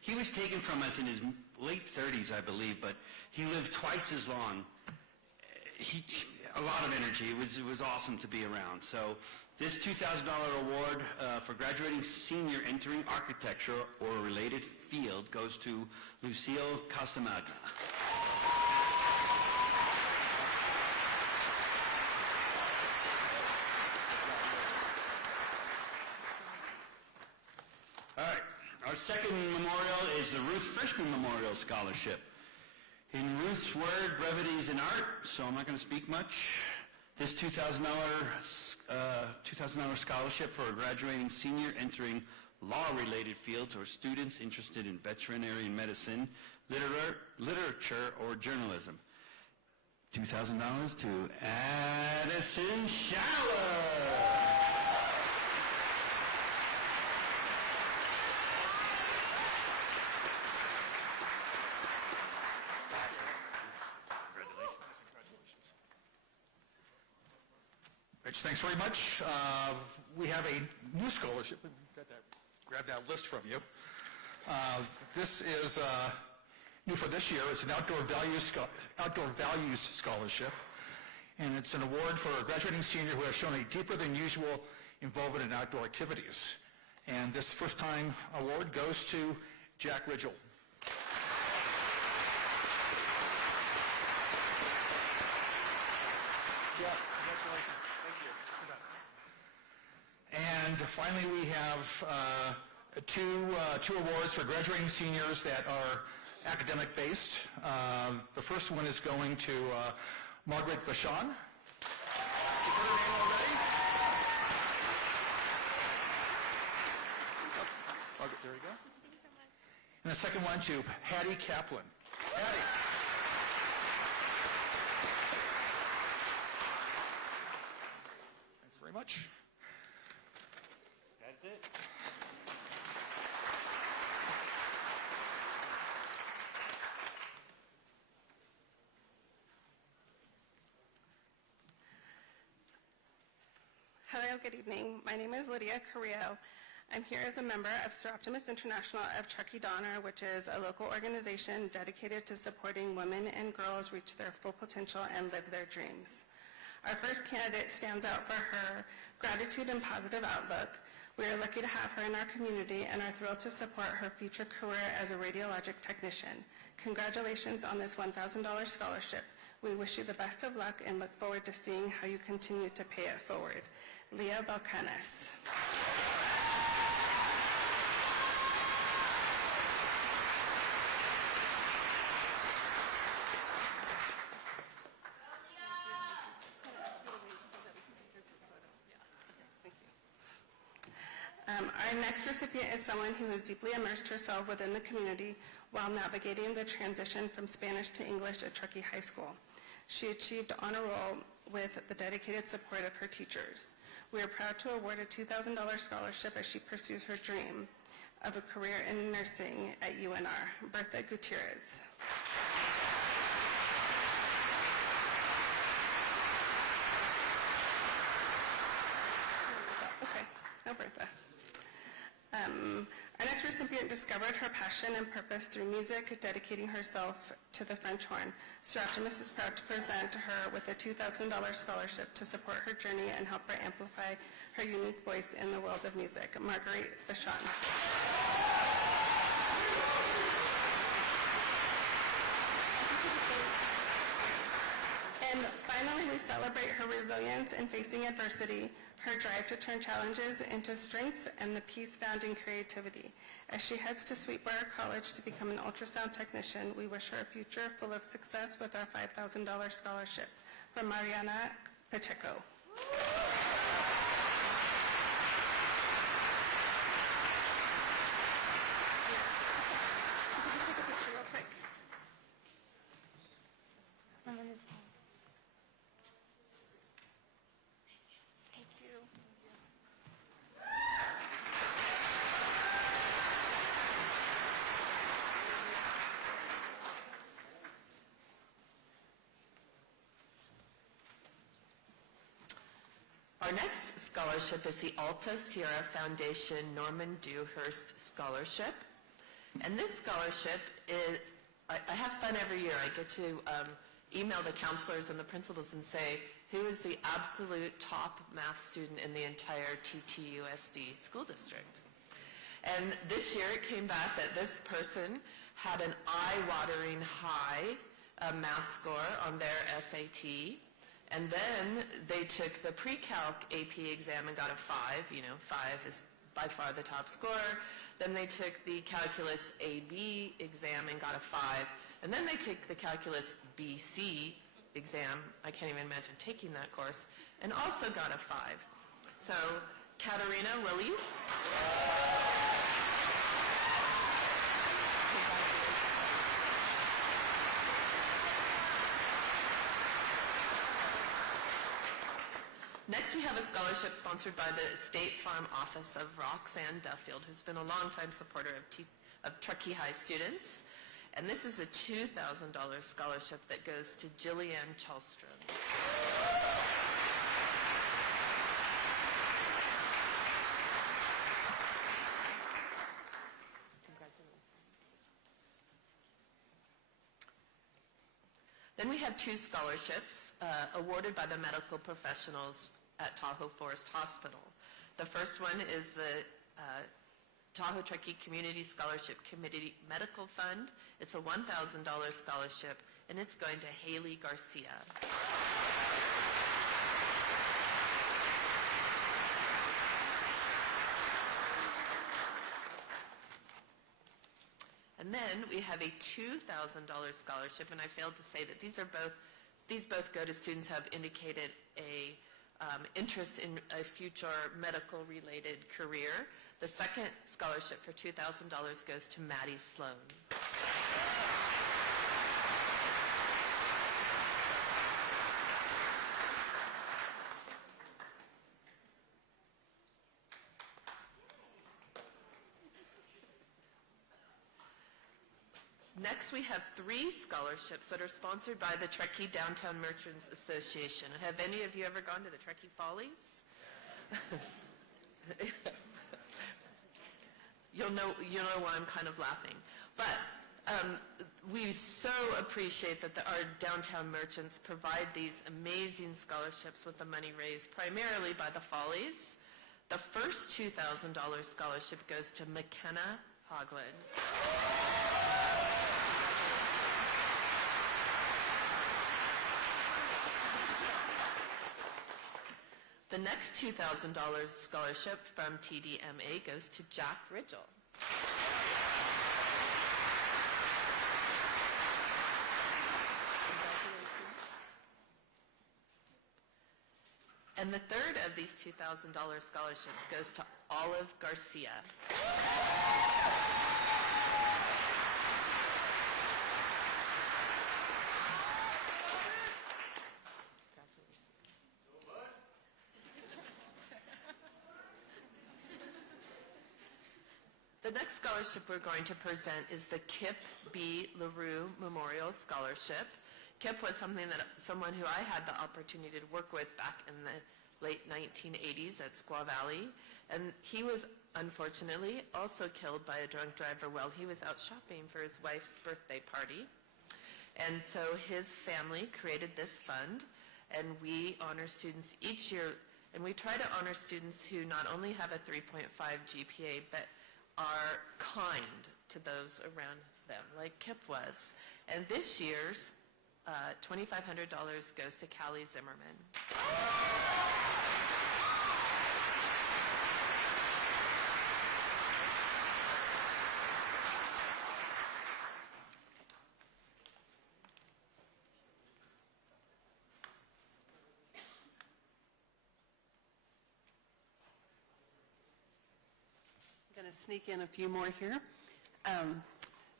He was taken from us in his late 30s, I believe, but he lived twice as long. A lot of energy. It was awesome to be around. So this $2,000 award for graduating senior entering architecture or a related field goes to Lucille Castamagna. All right, our second memorial is the Ruth Frischman Memorial Scholarship. In Ruth's word, brevity is an art, so I'm not going to speak much. This $2,000 scholarship for a graduating senior entering law-related fields or students interested in veterinary medicine, literature, or journalism. $2,000 to Addison Schaller. Mitch, thanks very much. We have a new scholarship. Grab that list from you. This is new for this year. It's an Outdoor Values Scholarship, and it's an award for a graduating senior who has shown a deeper than usual involvement in outdoor activities. And this first-time award goes to Jack Ridgell. Jack, congratulations. Thank you. And finally, we have two awards for graduating seniors that are academic-based. The first one is going to Margaret Vachon. You've heard her name already? Margaret, there we go. And the second one to Hattie Kaplan. Hattie. Thanks very much. That's it. Hello, good evening. My name is Lydia Carrillo. I'm here as a member of Sir Optimus International of Truckee Donner, which is a local organization dedicated to supporting women and girls reach their full potential and live their dreams. Our first candidate stands out for her gratitude and positive outlook. We are lucky to have her in our community and are thrilled to support her future career as a radiologic technician. Congratulations on this $1,000 scholarship. We wish you the best of luck and look forward to seeing how you continue to pay it forward. Leah Balcanis. Our next recipient is someone who has deeply immersed herself within the community while navigating the transition from Spanish to English at Truckee High School. She achieved honor roll with the dedicated support of her teachers. We are proud to award a $2,000 scholarship as she pursues her dream of a career in nursing at UNR. Bertha Gutierrez. Okay, no Bertha. Our next recipient discovered her passion and purpose through music, dedicating herself to the French horn. Sir Optimus is proud to present her with a $2,000 scholarship to support her journey and help her amplify her unique voice in the world of music. Marguerite Vachon. And finally, we celebrate her resilience in facing adversity, her drive to turn challenges into strengths, and the peace found in creativity. As she heads to Sweetwater College to become an ultrasound technician, we wish her a future full of success with our $5,000 scholarship. From Mariana Pacheco. Our next scholarship is the Alta Sierra Foundation Norman Dewhurst Scholarship. And this scholarship is, I have fun every year. I get to email the counselors and the principals and say, who is the absolute top math student in the entire TTUSD school district? And this year it came back that this person had an eye-watering high math score on their SAT. And then they took the pre-calc AP exam and got a 5. You know, 5 is by far the top score. Then they took the calculus AB exam and got a 5. And then they took the calculus BC exam. I can't even imagine taking that course. And also got a 5. So, Katarina Willies. Next, we have a scholarship sponsored by the State Farm Office of Roxanne Duffield, who's been a longtime supporter of Truckee High students. And this is a $2,000 scholarship that goes to Jillian Chalstrom. Then we have 2 scholarships awarded by the medical professionals at Tahoe Forest Hospital. The first one is the Tahoe Truckee Community Scholarship Committee Medical Fund. It's a $1,000 scholarship, and it's going to Haley Garcia. And then we have a $2,000 scholarship, and I failed to say that these both go to students who have indicated a interest in a future medical-related career. The second scholarship for $2,000 goes to Maddie Sloan. Next, we have 3 scholarships that are sponsored by the Truckee Downtown Merchants Association. Have any of you ever gone to the Truckee Follies? You'll know why I'm kind of laughing. But we so appreciate that our downtown merchants provide these amazing scholarships with the money raised primarily by the Follies. The first $2,000 scholarship goes to McKenna Hoglund. The next $2,000 scholarship from TDMA goes to Jack Ridgel. And the third of these $2,000 scholarships goes to Olive Garcia. The next scholarship we're going to present is the Kip B. LaRue Memorial Scholarship. Kip was someone who I had the opportunity to work with back in the late 1980s at Squaw Valley, and he was unfortunately also killed by a drunk driver while he was out shopping for his wife's birthday party. And so his family created this fund, and we honor students each year, and we try to honor students who not only have a 3.5 GPA, but are kind to those around them, like Kip was. And this year's $2,500 goes to Callie Zimmerman. I'm going to sneak in a few more here.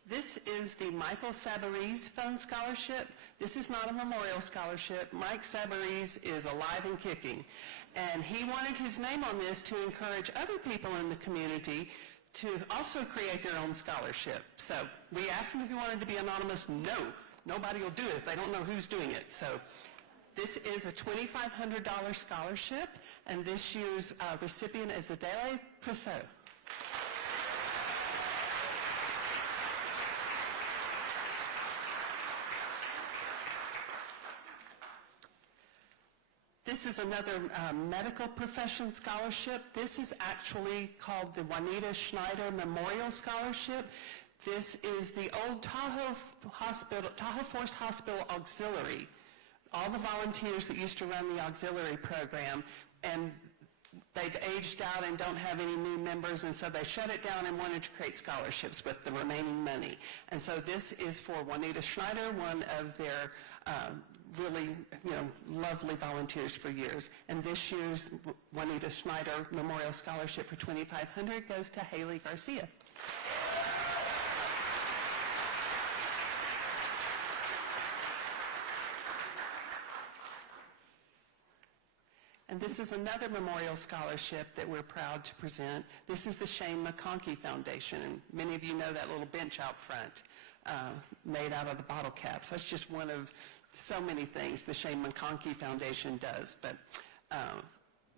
This is the Michael Sabarese Fund Scholarship. This is not a memorial scholarship. Mike Sabarese is alive and kicking. And he wanted his name on this to encourage other people in the community to also create their own scholarship. So we asked him if he wanted to be anonymous. No, nobody will do it if they don't know who's doing it. So this is a $2,500 scholarship, and this year's recipient is Adele Priso. This is another medical profession scholarship. This is actually called the Juanita Schneider Memorial Scholarship. This is the old Tahoe Forest Hospital Auxiliary. All the volunteers that used to run the auxiliary program, and they've aged out and don't have any new members, and so they shut it down and wanted to create scholarships with the remaining money. And so this is for Juanita Schneider, one of their really, lovely volunteers for years. And this year's Juanita Schneider Memorial Scholarship for $2,500 goes to Haley Garcia. And this is another memorial scholarship that we're proud to present. This is the Shane McConkey Foundation, and many of you know that little bench out front made out of the bottle caps. That's just one of so many things the Shane McConkey Foundation does, but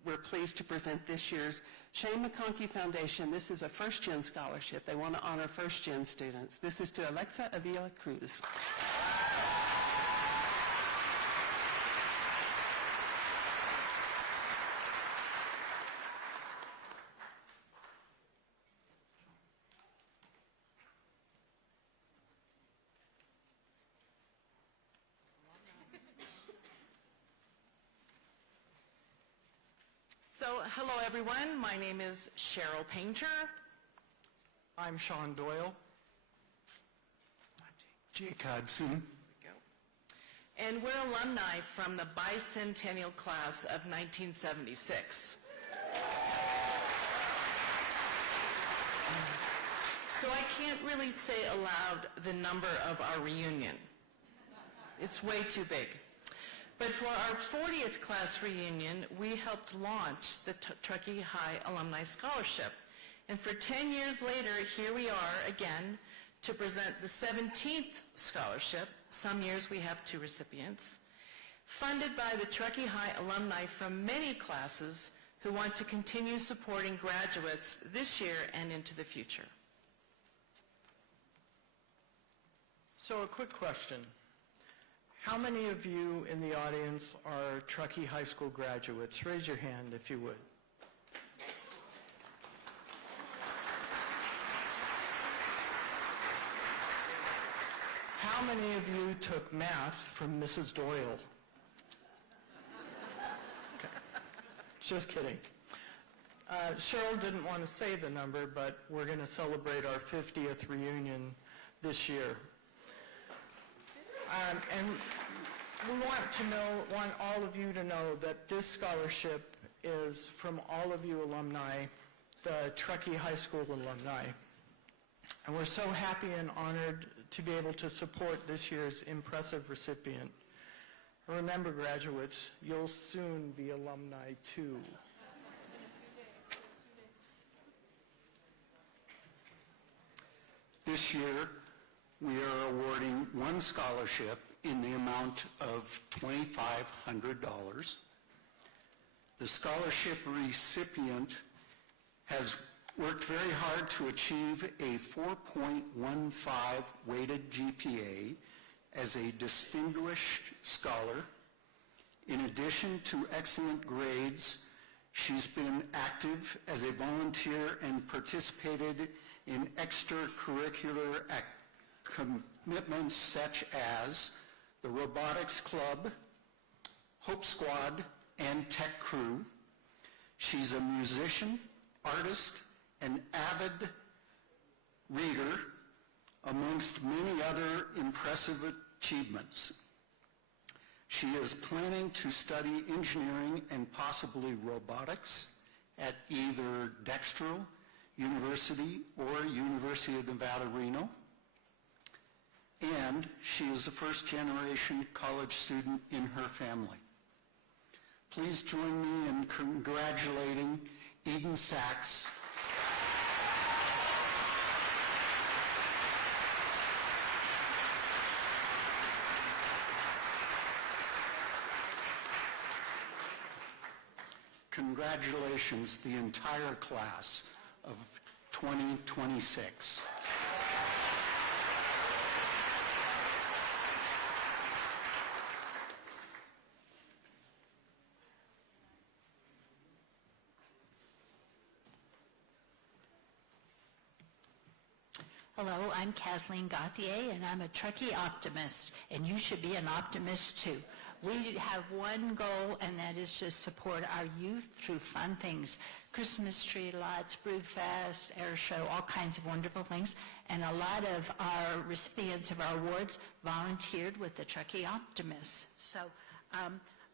we're pleased to present this year's Shane McConkey Foundation. This is a first-gen scholarship. They want to honor first-gen students. This is to Alexa Avila Cruz. So, hello everyone. My name is Cheryl Painter. I'm Sean Doyle. Jake Hudson. And we're alumni from the bicentennial class of 1976. So I can't really say aloud the number of our reunion. It's way too big. But for our 40th class reunion, we helped launch the Truckee High Alumni Scholarship. And for 10 years later, here we are again to present the 17th scholarship. Some years we have 2 recipients, funded by the Truckee High alumni from many classes who want to continue supporting graduates this year and into the future. So a quick question. How many of you in the audience are Truckee High School graduates? Raise your hand if you would. How many of you took math from Mrs. Doyle? Okay. Just kidding. Cheryl didn't want to say the number, but we're going to celebrate our 50th reunion this year. And we want all of you to know that this scholarship is from all of you alumni, the Truckee High School alumni. And we're so happy and honored to be able to support this year's impressive recipient. Remember, graduates, you'll soon be alumni too. This year, we are awarding one scholarship in the amount of $2,500. The scholarship recipient has worked very hard to achieve a 4.15 weighted GPA as a distinguished scholar. In addition to excellent grades, she's been active as a volunteer and participated in extracurricular commitments such as the Robotics Club, Hope Squad, and Tech Crew. She's a musician, artist, and avid reader, amongst many other impressive achievements. She is planning to study engineering and possibly robotics at either Dexter University or University of Nevada, Reno. And she is a first-generation college student in her family. Please join me in congratulating Eden Sachs. Congratulations, the entire class of 2026. Hello, I'm Kathleen Gauthier, and I'm a Truckee optimist, and you should be an optimist too. We have one goal, and that is to support our youth through fun things. Christmas tree lights, Brew Fest, air show, all kinds of wonderful things. And a lot of our recipients of our awards volunteered with the Truckee Optimists. So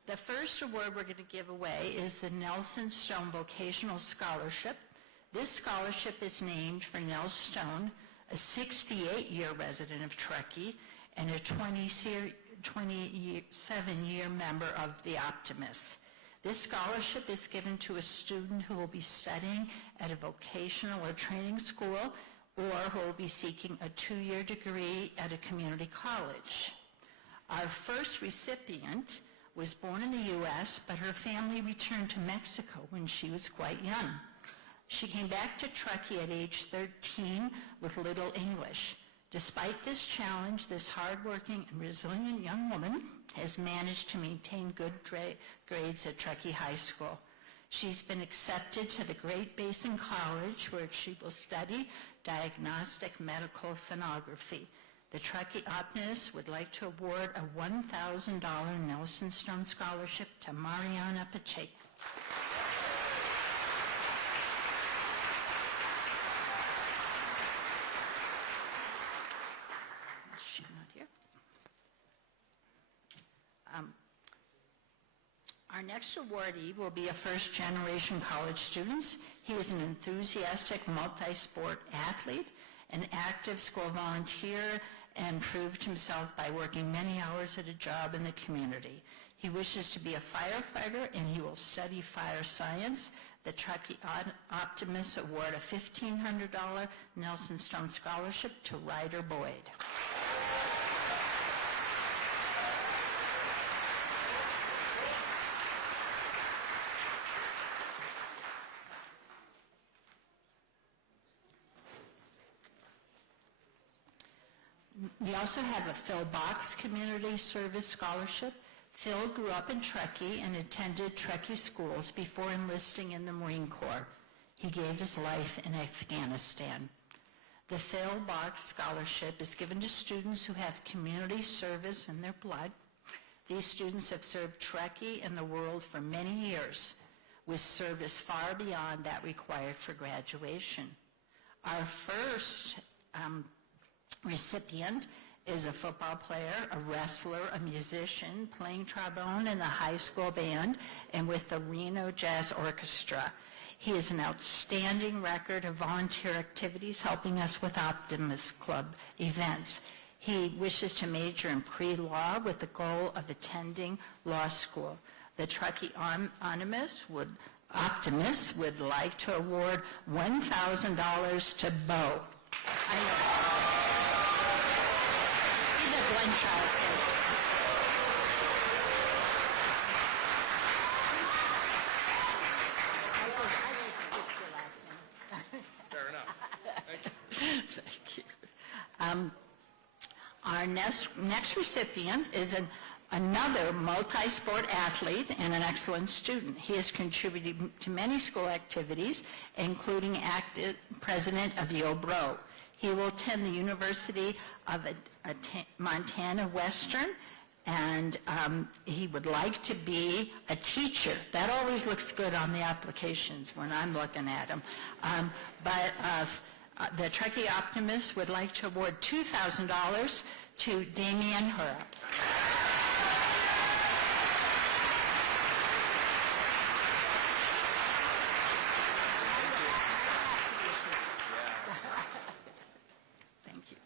the first award we're going to give away is the Nelson Stone Vocational Scholarship. This scholarship is named for Nell Stone, a 68-year resident of Truckee and a 27-year member of the Optimists. This scholarship is given to a student who will be studying at a vocational or training school or who will be seeking a 2-year degree at a community college. Our first recipient was born in the U.S., but her family returned to Mexico when she was quite young. She came back to Truckee at age 13 with little English. Despite this challenge, this hardworking and resilient young woman has managed to maintain good grades at Truckee High School. She's been accepted to the Great Basin College, where she will study diagnostic medical sonography. The Truckee Optimists would like to award a $1,000 Nelson Stone Scholarship to Mariana Pacheco. She's not here. Our next awardee will be a first-generation college student. He is an enthusiastic multi-sport athlete, an active school volunteer, and proved himself by working many hours at a job in the community. He wishes to be a firefighter, and he will study fire science. The Truckee Optimists award a $1,500 Nelson Stone Scholarship to Ryder Boyd. We also have a Phil Box Community Service Scholarship. Phil grew up in Truckee and attended Truckee schools before enlisting in the Marine Corps. He gave his life in Afghanistan. The Phil Box Scholarship is given to students who have community service in their blood. These students have served Truckee and the world for many years, with service far beyond that required for graduation. Our first recipient is a football player, a wrestler, a musician, playing trombone in the high school band and with the Reno Jazz Orchestra. He has an outstanding record of volunteer activities helping us with Optimist Club events. He wishes to major in pre-law with the goal of attending law school. The Truckee Optimists would like to award $1,000 to Bo. He's a one-child kid. Fair enough. Thank you. Thank you. Our next recipient is another multi-sport athlete and an excellent student. He has contributed to many school activities, including active president of YoBro. He will attend the University of Montana Western, and he would like to be a teacher. That always looks good on the applications when I'm looking at them. The Truckee Optimists would like to award $2,000 to Damian Hura. Thank you.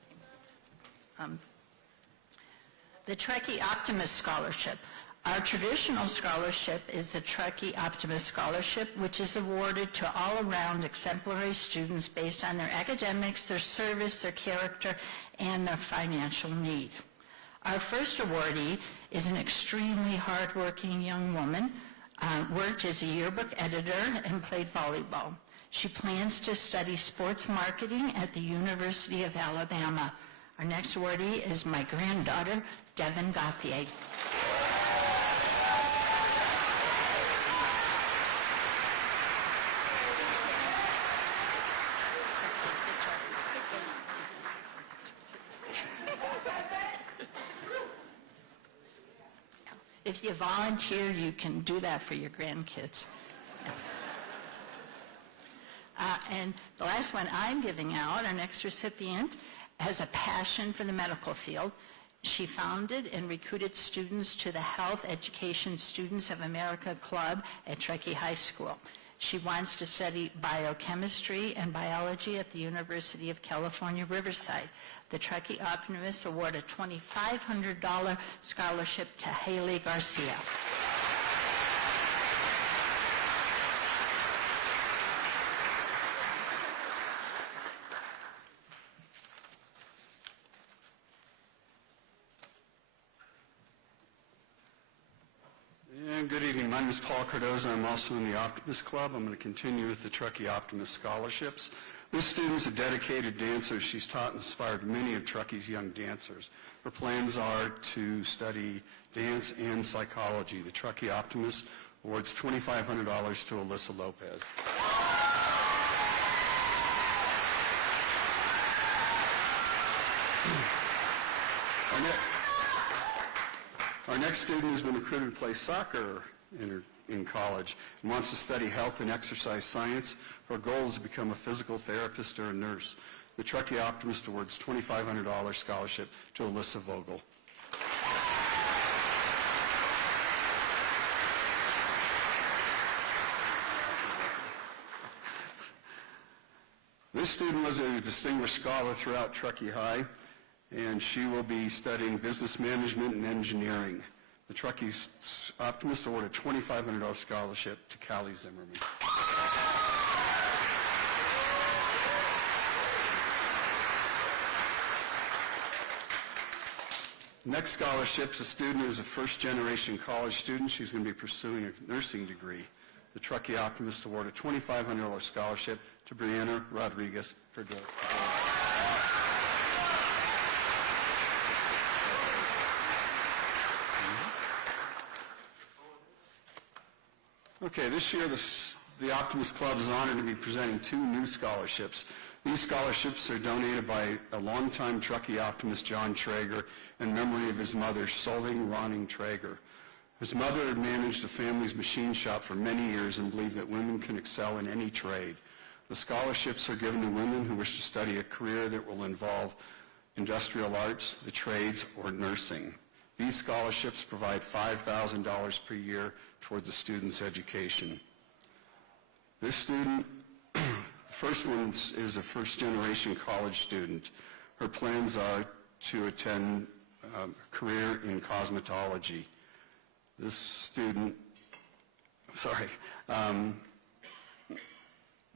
The Truckee Optimist Scholarship. Our traditional scholarship is the Truckee Optimist Scholarship, which is awarded to all-around exemplary students based on their academics, their service, their character, and their financial need. Our first awardee is an extremely hardworking young woman, worked as a yearbook editor and played volleyball. She plans to study sports marketing at the University of Alabama. Our next awardee is my granddaughter, Devin Gauthier. If you volunteer, you can do that for your grandkids. And the last one I'm giving out, our next recipient, has a passion for the medical field. She founded and recruited students to the Health Education Students of America Club at Truckee High School. She wants to study biochemistry and biology at the University of California, Riverside. The Truckee Optimists award a $2,500 scholarship to Haley Garcia. Good evening. My name is Paul Cardoza. I'm also in the Optimist Club. I'm going to continue with the Truckee Optimist Scholarships. This student is a dedicated dancer. She's taught and inspired many of Truckee's young dancers. Her plans are to study dance and psychology. The Truckee Optimist awards $2,500 to Alyssa Lopez. Our next student has been recruited to play soccer in college and wants to study health and exercise science. Her goal is to become a physical therapist or a nurse. The Truckee Optimist awards $2,500 scholarship to Alyssa Vogel. This student was a distinguished scholar throughout Truckee High, and she will be studying business management and engineering. The Truckee Optimists award a $2,500 scholarship to Callie Zimmerman. Next scholarship is a student who's a first-generation college student. She's going to be pursuing a nursing degree. The Truckee Optimists award a $2,500 scholarship to Brianna Rodriguez for daughter. Okay, this year the Optimist Club is honored to be presenting 2 new scholarships. These scholarships are donated by a longtime Truckee Optimist, John Traeger, in memory of his mother, Solving Ronning Traeger. His mother had managed the family's machine shop for many years and believed that women can excel in any trade. The scholarships are given to women who wish to study a career that will involve industrial arts, the trades, or nursing. These scholarships provide $5,000 per year towards the student's education. This student, the first one is a first-generation college student. Her plans are to attend a career in cosmetology. This student,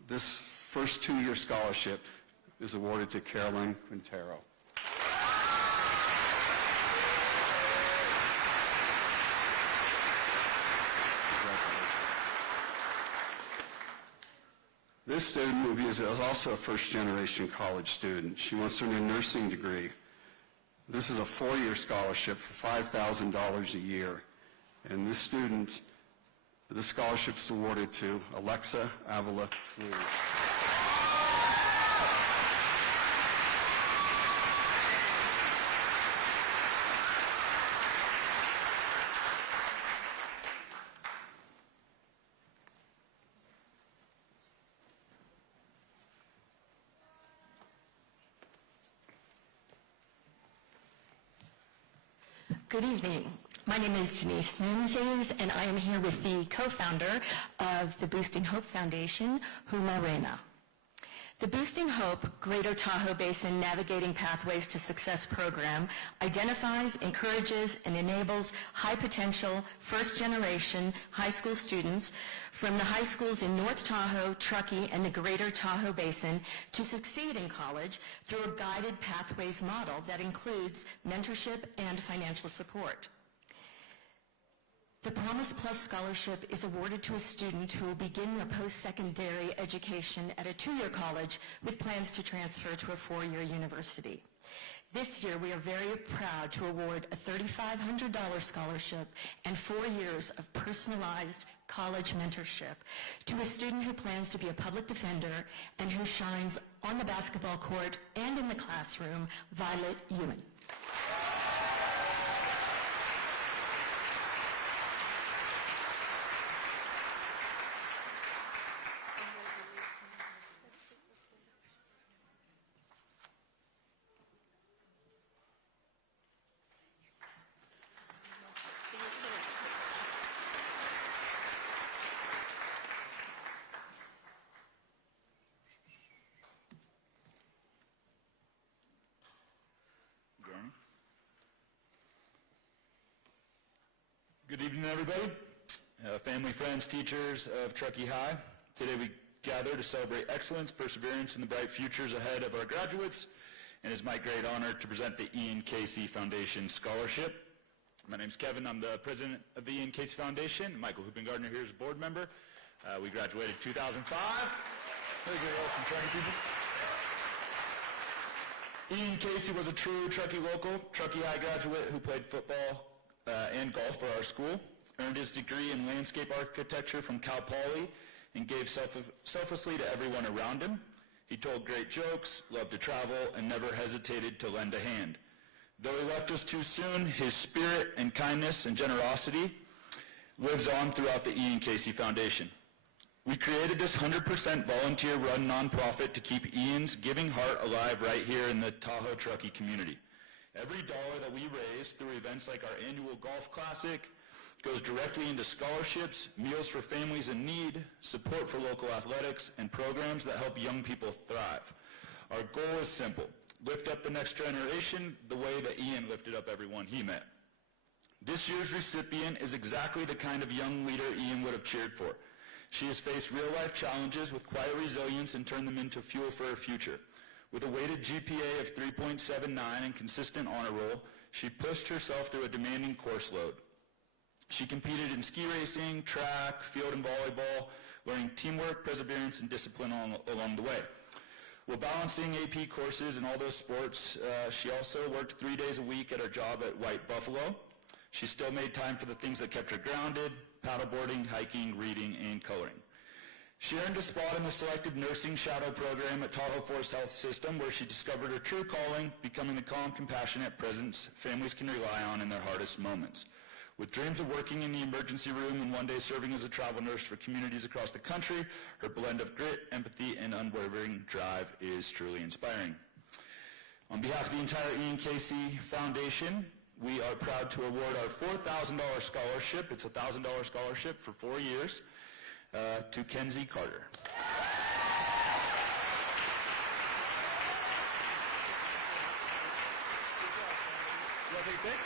this first 2-year scholarship is awarded to Caroline Quintero. This student is also a first-generation college student. She wants to earn a nursing degree. This is a 4-year scholarship for $5,000 a year. And this student, the scholarship is awarded to Alexa Avila Cruz. Good evening. My name is Denise Nunez, and I am here with the co-founder of the Boosting Hope Foundation, Huma Reyna. The Boosting Hope Greater Tahoe Basin Navigating Pathways to Success program identifies, encourages, and enables high-potential, first-generation high school students from the high schools in North Tahoe, Truckee, and the Greater Tahoe Basin to succeed in college through a guided pathways model that includes mentorship and financial support. The Promise Plus Scholarship is awarded to a student who will begin their post-secondary education at a 2-year college with plans to transfer to a 4-year university. This year, we are very proud to award a $3,500 scholarship and 4 years of personalized college mentorship to a student who plans to be a public defender and who shines on the basketball court and in the classroom, Violet Ewan. Good evening, everybody. Family, friends, teachers of Truckee High. Today we gather to celebrate excellence, perseverance, and the bright futures ahead of our graduates, and it's my great honor to present the Ian Casey Foundation Scholarship. My name's Kevin. I'm the president of the Ian Casey Foundation. Michael Hoopengardner here is a board member. We graduated 2005. Very good from Truckee people. Ian Casey was a true Truckee local, Truckee High graduate who played football and golf for our school, earned his degree in landscape architecture from Cal Poly, and gave selflessly to everyone around him. He told great jokes, loved to travel, and never hesitated to lend a hand. Though he left us too soon, his spirit and kindness and generosity lives on throughout the Ian Casey Foundation. We created this 100% volunteer-run nonprofit to keep Ian's giving heart alive right here in the Tahoe Truckee community. Every dollar that we raise through events like our annual golf classic goes directly into scholarships, meals for families in need, support for local athletics, and programs that help young people thrive. Our goal is simple: lift up the next generation the way that Ian lifted up everyone he met. This year's recipient is exactly the kind of young leader Ian would have cheered for. She has faced real-life challenges with quiet resilience and turned them into fuel for her future. With a weighted GPA of 3.79 and consistent honor roll, she pushed herself through a demanding course load. She competed in ski racing, track, field and volleyball, learning teamwork, perseverance, and discipline along the way. While balancing AP courses and all those sports, she also worked 3 days a week at her job at White Buffalo. She still made time for the things that kept her grounded: paddleboarding, hiking, reading, and coloring. She earned a spot in the selected nursing shadow program at Tahoe Forest Health System, where she discovered her true calling, becoming the calm, compassionate presence families can rely on in their hardest moments. With dreams of working in the emergency room and one day serving as a travel nurse for communities across the country, her blend of grit, empathy, and unwavering drive is truly inspiring. On behalf of the entire Ian Casey Foundation, we are proud to award our $4,000 scholarship. It's a $1,000 scholarship for 4 years to Kenzie Carter. You want to take a pic?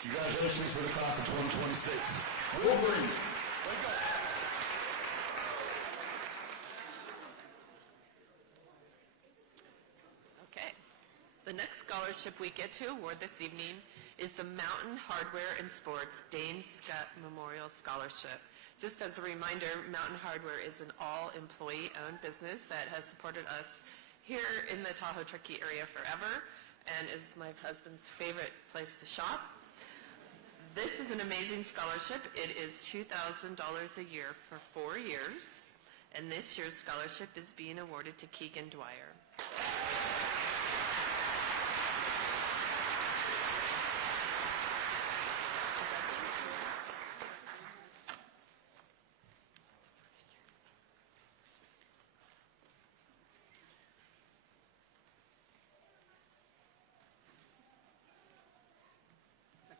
Congratulations to the class of 2026. Wolverines. Okay. The next scholarship we get to award this evening is the Mountain Hardware and Sports Dane Scott Memorial Scholarship. Just as a reminder, Mountain Hardware is an all-employee-owned business that has supported us here in the Tahoe Truckee area forever and is my husband's favorite place to shop. This is an amazing scholarship. It is $2,000 a year for 4 years, and this year's scholarship is being awarded to Keegan Dwyer.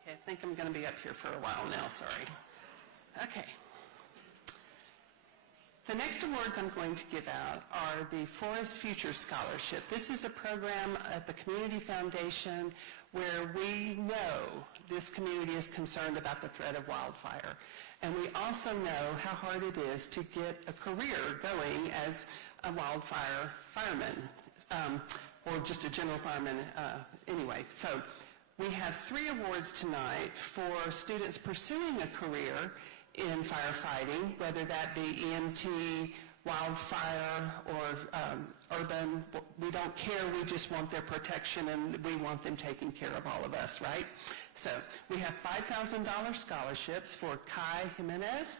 Okay, I think I'm going to be up here for a while now, sorry. Okay. The next awards I'm going to give out are the Forest Future Scholarship. This is a program at the Community Foundation where we know this community is concerned about the threat of wildfire. And we also know how hard it is to get a career going as a wildfire fireman, or just a general fireman anyway. So we have 3 awards tonight for students pursuing a career in firefighting, whether that be EMT, wildfire, or urban. We don't care, we just want their protection and we want them taking care of all of us, right? So we have $5,000 scholarships for Kai Jimenez,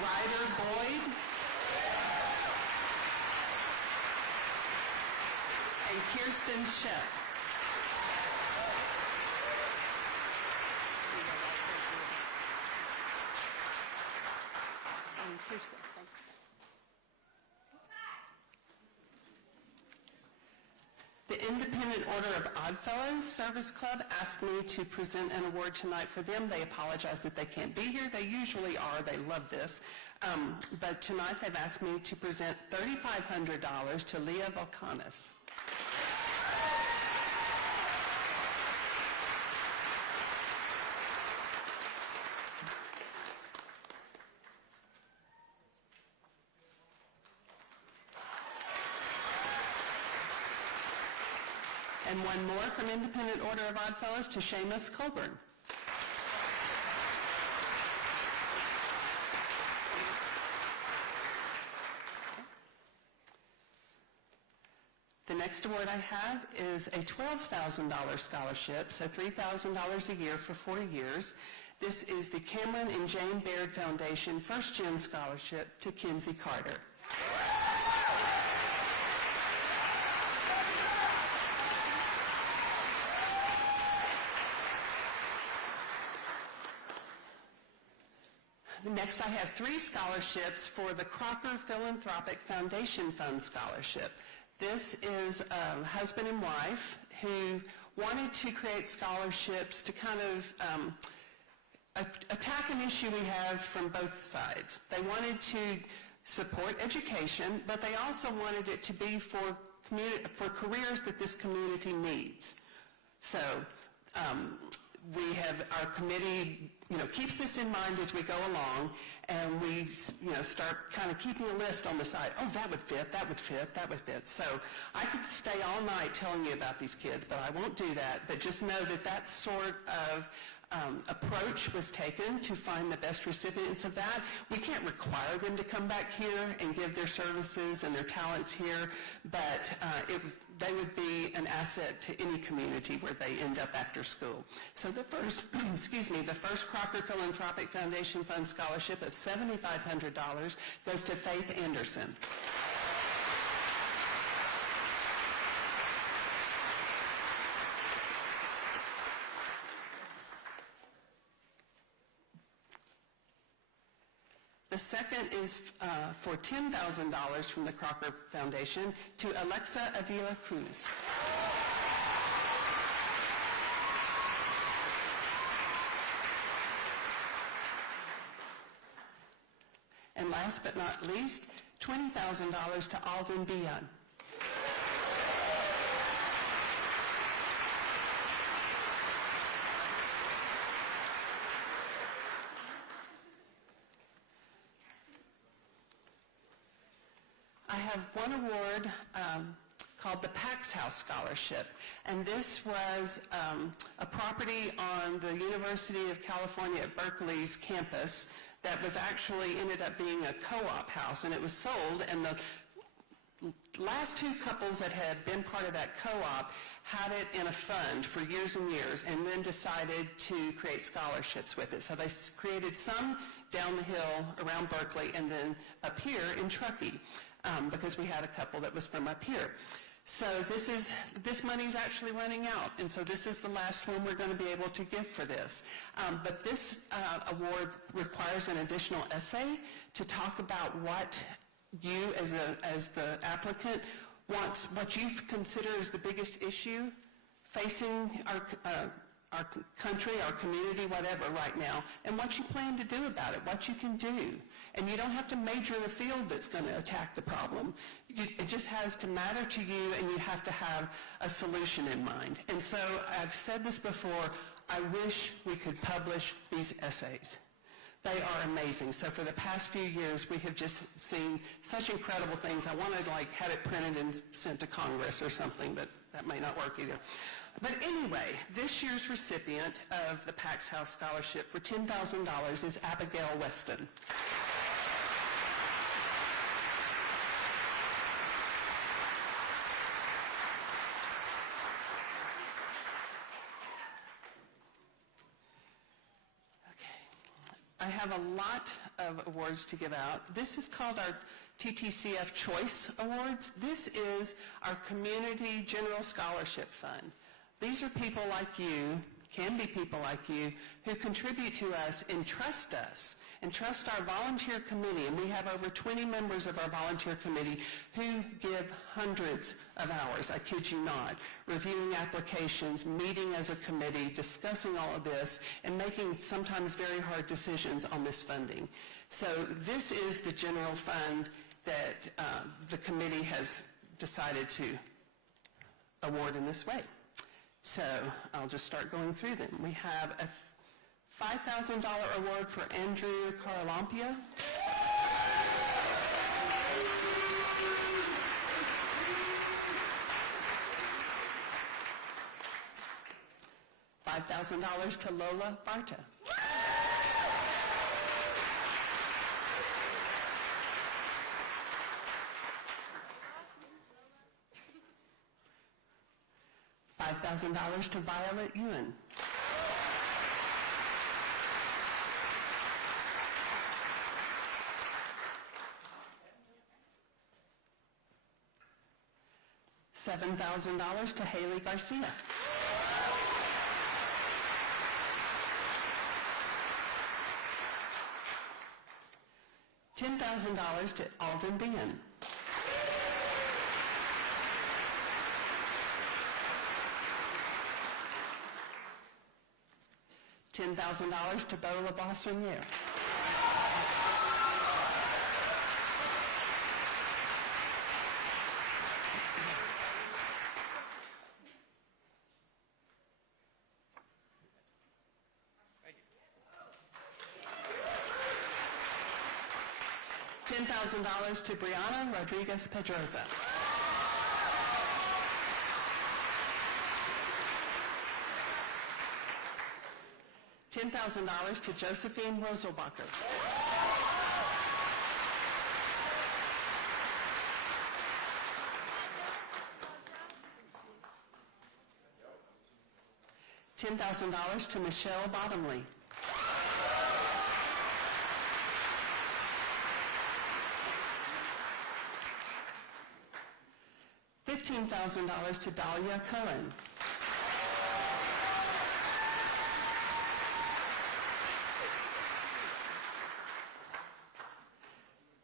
Ryder Boyd, and Kirsten Shep. And Kirsten, thanks. The Independent Order of Oddfellows Service Club asked me to present an award tonight for them. They apologize that they can't be here. They usually are. They love this. But tonight they've asked me to present $3,500 to Leah Volcanis. And one more from Independent Order of Oddfellows to Seamus Colburn. The next award I have is a $12,000 scholarship, so $3,000 a year for 4 years. This is the Cameron and Jane Baird Foundation First Gen Scholarship to Kenzie Carter. Next, I have 3 scholarships for the Crocker Philanthropic Foundation Fund Scholarship. This is a husband and wife who wanted to create scholarships to kind of attack an issue we have from both sides. They wanted to support education, but they also wanted it to be for careers that this community needs. So we have, our committee, keeps this in mind as we go along, and we, start kind of keeping a list on the side. Oh, that would fit, that would fit, that would fit. So I could stay all night telling you about these kids, but I won't do that. But just know that that sort of approach was taken to find the best recipients of that. We can't require them to come back here and give their services and their talents here, but they would be an asset to any community where they end up after school. So the first, the first Crocker Philanthropic Foundation Fund Scholarship of $7,500 goes to Faith Anderson. The second is for $10,000 from the Crocker Foundation to Alexa Avila Cruz. And last but not least, $20,000 to Alden Bian. I have one award called the Pax House Scholarship, and this was a property on the University of California at Berkeley's campus that was actually ended up being a co-op house, and it was sold, and the last 2 couples that had been part of that co-op had it in a fund for years and years, and then decided to create scholarships with it. So they created some down the hill around Berkeley and then up here in Truckee. Because we had a couple that was from up here. So this money's actually running out, and so this is the last one we're going to be able to give for this. But this award requires an additional essay to talk about what you, as the applicant, what you consider is the biggest issue facing our country, our community, whatever, right now, and what you plan to do about it, what you can do. And you don't have to major in a field that's going to attack the problem. It just has to matter to you, and you have to have a solution in mind. And so I've said this before, I wish we could publish these essays. They are amazing. So for the past few years, we have just seen such incredible things. I want to have it printed and sent to Congress or something, but that may not work either. But anyway, this year's recipient of the Pax House Scholarship for $10,000 is Abigail Weston. I have a lot of awards to give out. This is called our TTCF Choice Awards. This is our Community General Scholarship Fund. These are people like you, can be people like you, who contribute to us and trust our volunteer committee, and we have over 20 members of our volunteer committee who give hundreds of hours, I kid you not, reviewing applications, meeting as a committee, discussing all of this, and making sometimes very hard decisions on this funding. So this is the general fund that the committee has decided to award in this way. So I'll just start going through them. We have a $5,000 award for Andrew Carlampia. $5,000 to Lola Barta. $5,000 to Violet Ewan. $7,000 to Haley Garcia. $10,000 to Alden Bean. $10,000 to Bola Bossonier. $10,000 to Brianna Rodriguez Pedroza. $10,000 to Josephine Roselbacher. $10,000 to Michelle Bottomley. $15,000 to Dahlia Cohen.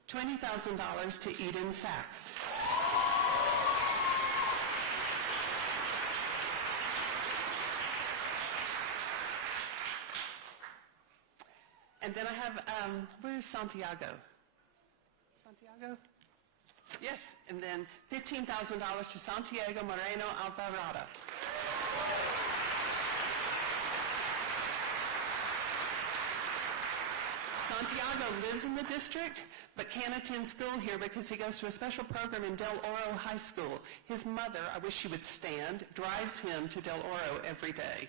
$20,000 to Eden Sachs. And then I have, where's Santiago? Santiago? Yes, and then $15,000 to Santiago Moreno Alvarado. Santiago lives in the district, but can't attend school here because he goes to a special program in Del Oro High School. His mother, I wish she would stand, drives him to Del Oro every day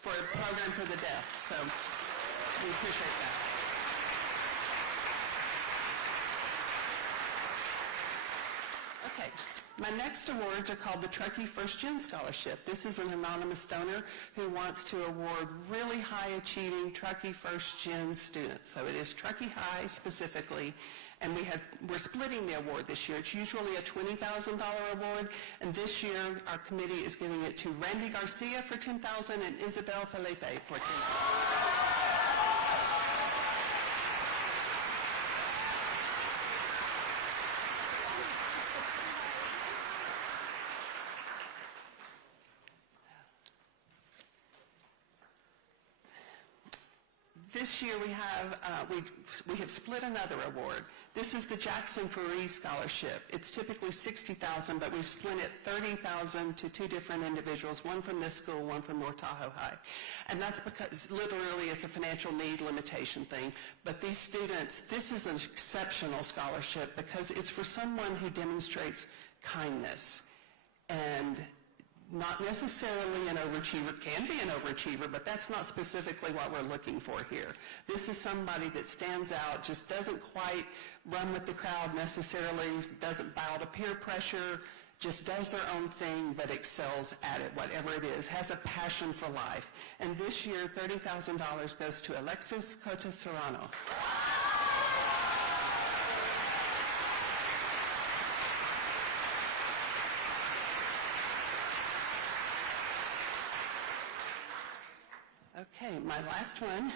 for a program for the deaf, so we appreciate that. Okay, my next awards are called the Truckee First Gen Scholarship. This is an anonymous donor who wants to award really high-achieving Truckee First Gen students. So it is Truckee High specifically, and we're splitting the award this year. It's usually a $20,000 award, and this year our committee is giving it to Randy Garcia for $10,000 and Isabel Felipe for $10,000. This year we have split another award. This is the Jackson Faree Scholarship. It's typically $60,000, but we've split it $30,000 to two different individuals, one from this school, one from North Tahoe High. And that's because literally it's a financial need limitation thing. But these students, this is an exceptional scholarship because it's for someone who demonstrates kindness and not necessarily an overachiever, can be an overachiever, but that's not specifically what we're looking for here. This is somebody that stands out, just doesn't quite run with the crowd necessarily, doesn't bow to peer pressure, just does their own thing, but excels at it, whatever it is, has a passion for life. And this year, $30,000 goes to Alexis Cota Serrano. Okay, my last one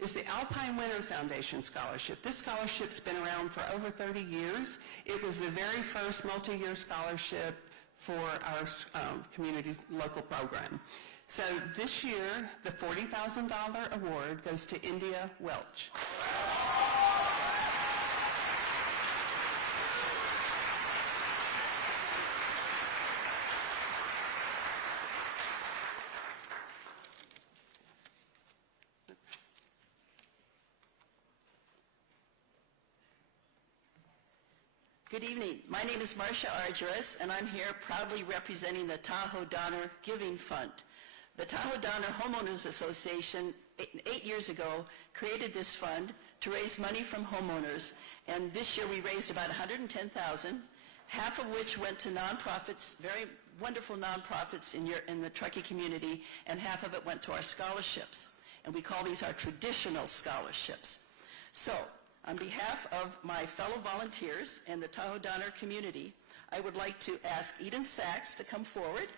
is the Alpine Winter Foundation Scholarship. This scholarship's been around for over 30 years. It was the very first multi-year scholarship for our community local program. So this year, the $40,000 award goes to India Welch. Good evening. My name is Marcia Arduous, and I'm here proudly representing the Tahoe Donner Giving Fund. The Tahoe Donner Homeowners Association, 8 years ago, created this fund to raise money from homeowners, and this year we raised about $110,000, half of which went to nonprofits, very wonderful nonprofits in the Truckee community, and half of it went to our scholarships. And we call these our traditional scholarships. So, on behalf of my fellow volunteers and the Tahoe Donner community, I would like to ask Eden Sachs to come forward.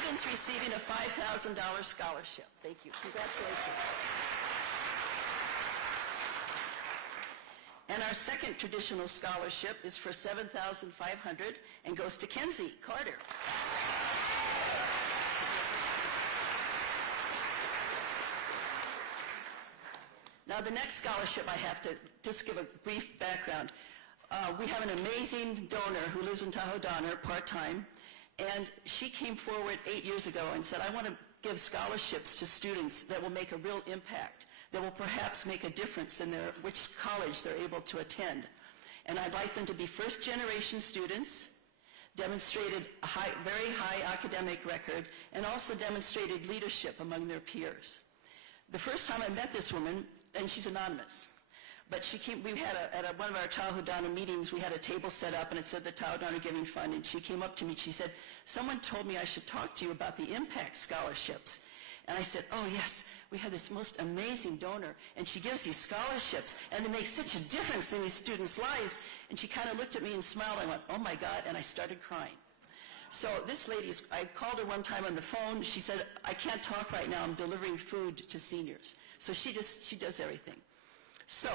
Eden students receiving a $5,000 scholarship. Thank you. Congratulations. And our second traditional scholarship is for $7,500 and goes to Kenzie Carter. Now, the next scholarship, I have to just give a brief background. We have an amazing donor who lives in Tahoe Donner part-time, and she came forward 8 years ago and said, I want to give scholarships to students that will make a real impact, that will perhaps make a difference in which college they're able to attend. And I'd like them to be first-generation students, demonstrated a very high academic record, and also demonstrated leadership among their peers. The first time I met this woman, and she's anonymous, but she came, at one of our Tahoe Donner meetings, we had a table set up and it said the Tahoe Donner Giving Fund, and she came up to me and she said, someone told me I should talk to you about the impact scholarships. And I said, oh yes, we have this most amazing donor, and she gives these scholarships, and they make such a difference in these students' lives. And she kind of looked at me and smiled. I went, oh my God, and I started crying. So this lady, I called her one time on the phone. She said, I can't talk right now. I'm delivering food to seniors. So she does everything. So,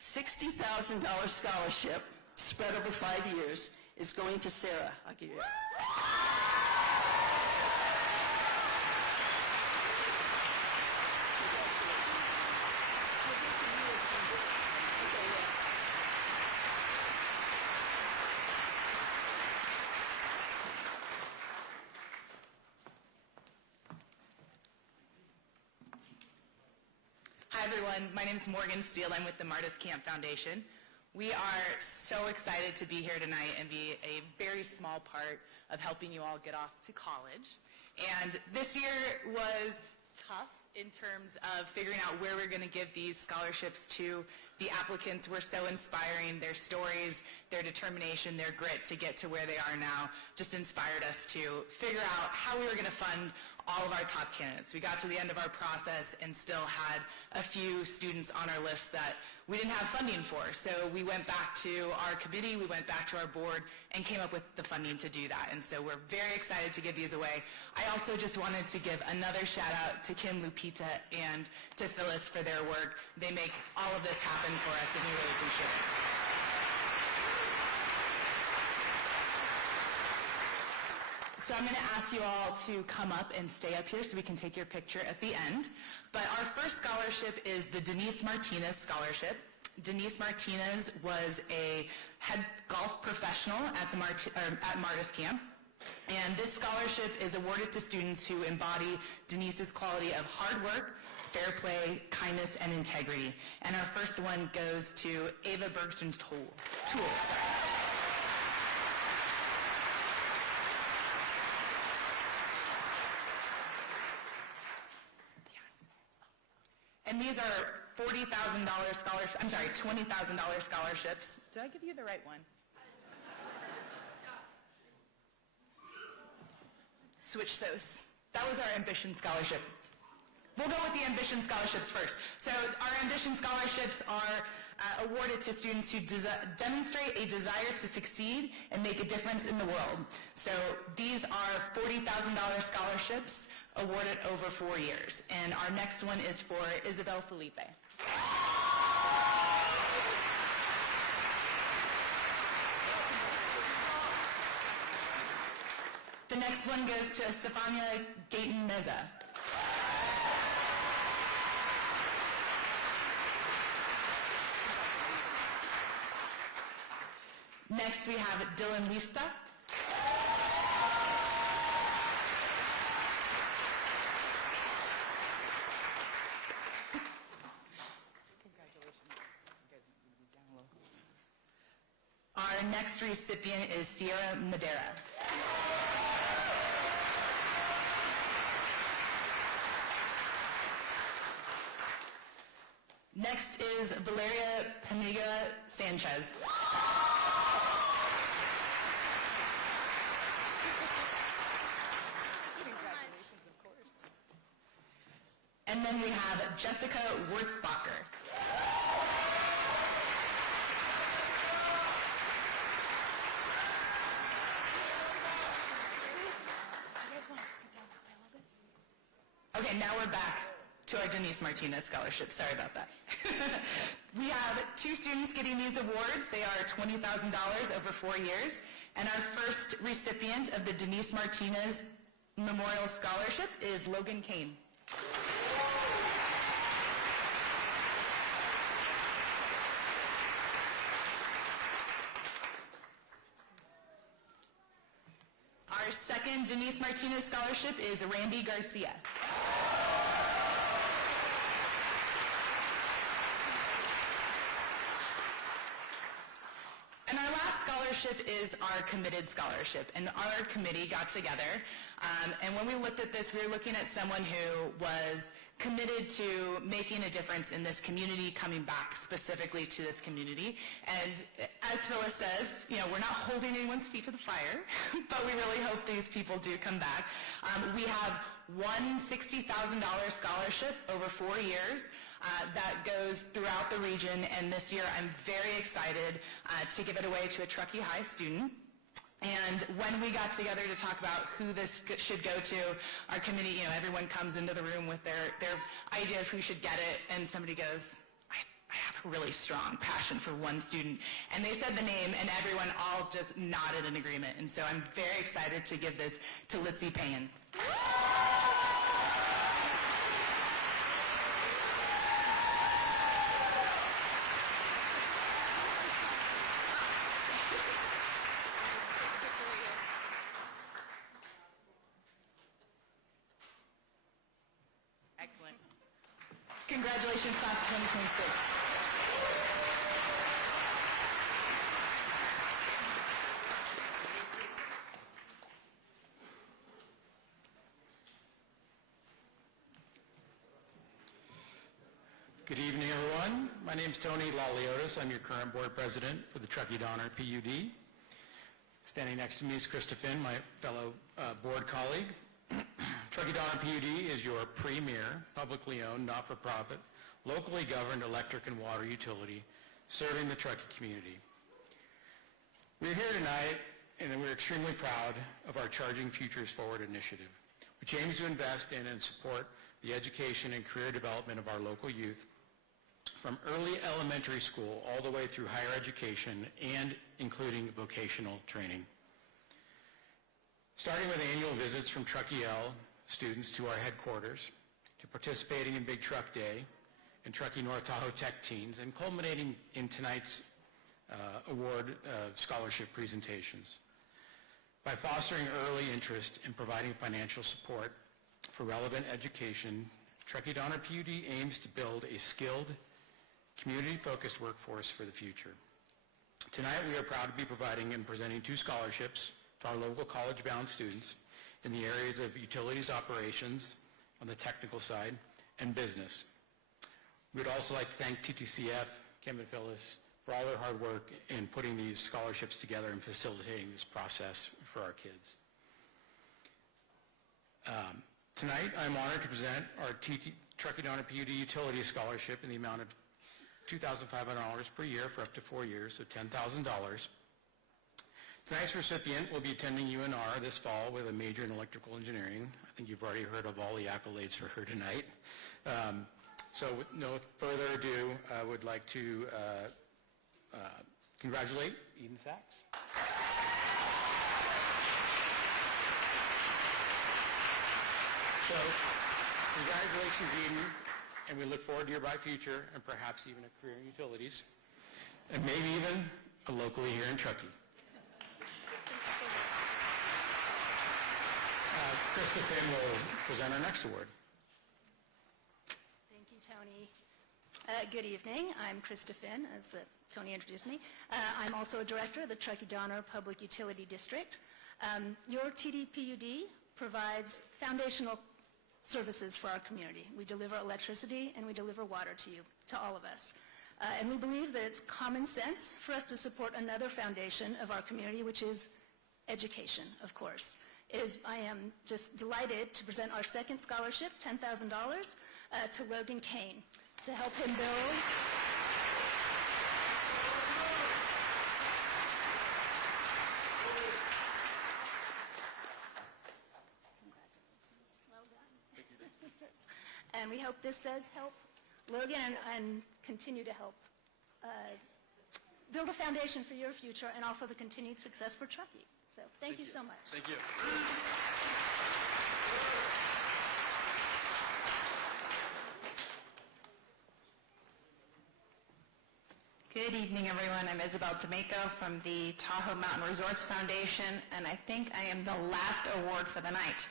$60,000 scholarship spread over 5 years is going to Sarah. I'll give you that. Hi everyone, my name is Morgan Steele. I'm with the Martis Camp Foundation. We are so excited to be here tonight and be a very small part of helping you all get off to college. And this year was tough in terms of figuring out where we're going to give these scholarships to. The applicants were so inspiring. Their stories, their determination, their grit to get to where they are now just inspired us to figure out how we were going to fund all of our top candidates. We got to the end of our process and still had a few students on our list that we didn't have funding for. So we went back to our committee, we went back to our board, and came up with the funding to do that. And so we're very excited to give these away. I also just wanted to give another shout out to Kim, Lupita, and to Phyllis for their work. They make all of this happen for us, and we really appreciate it. So I'm going to ask you all to come up and stay up here so we can take your picture at the end. But our first scholarship is the Denise Martinez Scholarship. Denise Martinez was a head golf professional at Martis Camp. And this scholarship is awarded to students who embody Denise's quality of hard work, fair play, kindness, and integrity. And our first one goes to Ava Bergstrom-Toole. And these are $40,000 scholarships, I'm sorry, $20,000 scholarships. Did I give you the right one? Switch those. That was our Ambition Scholarship. We'll go with the Ambition Scholarships first. So our Ambition Scholarships are awarded to students who demonstrate a desire to succeed and make a difference in the world. So these are $40,000 scholarships awarded over 4 years. And our next one is for Isabel Felipe. The next one goes to Stefania Gayton-Meza. Next we have Dylan Lista. Our next recipient is Sierra Madera. Next is Valeria Paniga Sanchez. Congratulations, of course. And then we have Jessica Wurzbacher. Okay, now we're back to our Denise Martinez Scholarship. Sorry about that. We have 2 students getting these awards. They are $20,000 over 4 years. And our first recipient of the Denise Martinez Memorial Scholarship is Logan Kane. Our second Denise Martinez Scholarship is Randy Garcia. And our last scholarship is our committed scholarship. And our committee got together, and when we looked at this, we were looking at someone who was committed to making a difference in this community, coming back specifically to this community. And as Phyllis says, you know, we're not holding anyone's feet to the fire, but we really hope these people do come back. We have one $60,000 scholarship over 4 years. That goes throughout the region, and this year I'm very excited to give it away to a Truckee High student. And when we got together to talk about who this should go to, our committee, you know, everyone comes into the room with their idea of who should get it, and somebody goes, I have a really strong passion for one student. And they said the name, and everyone all just nodded in agreement. And so I'm very excited to give this to Litzy Payne. Excellent. Congratulations, class of 2026. Good evening, everyone. My name is Tony Laliotis. I'm your current board president for the Truckee Donner PUD. Standing next to me is Krista Finn, my fellow board colleague. Truckee Donner PUD is your premier, publicly owned, not-for-profit, locally governed electric and water utility serving the Truckee community. We're here tonight, and we're extremely proud of our Charging Futures Forward initiative, which aims to invest in and support the education and career development of our local youth from early elementary school all the way through higher education and including vocational training. Starting with annual visits from Truckee L students to our headquarters, to participating in Big Truck Day and Truckee North Tahoe Tech Teens, and culminating in tonight's award scholarship presentations. By fostering early interest and providing financial support for relevant education, Truckee Donner PUD aims to build a skilled, community-focused workforce for the future. Tonight we are proud to be providing and presenting 2 scholarships to our local college-bound students in the areas of utilities operations on the technical side and business. We'd also like to thank TTCF, Kim and Phyllis, for all their hard work in putting these scholarships together and facilitating this process for our kids. Tonight, I'm honored to present our Truckee Donner PUD Utility Scholarship in the amount of $2,500 per year for up to 4 years, so $10,000. Tonight's recipient will be attending UNR this fall with a major in electrical engineering. I think you've already heard of all the accolades for her tonight. So with no further ado, I would like to congratulate Eden Sachs. So, congratulations, Eden, and we look forward to your bright future and perhaps even a career in utilities, and maybe even locally here in Truckee. Krista Finn will present our next award. Thank you, Tony. Good evening. I'm Krista Finn, as Tony introduced me. I'm also a director of the Truckee Donner Public Utility District. Your TDPUD provides foundational services for our community. We deliver electricity and we deliver water to you, to all of us. And we believe that it's common sense for us to support another foundation of our community, which is education, of course. I am just delighted to present our second scholarship, $10,000, to Logan Kane to help him build hope this does help Logan and continue to help build a foundation for your future and also the continued success for Truckee. So thank you so much. Thank you. Good evening, everyone. I'm Isabel D'Amico from the Tahoe Mountain Resorts Foundation, and I think I am the last award for the night.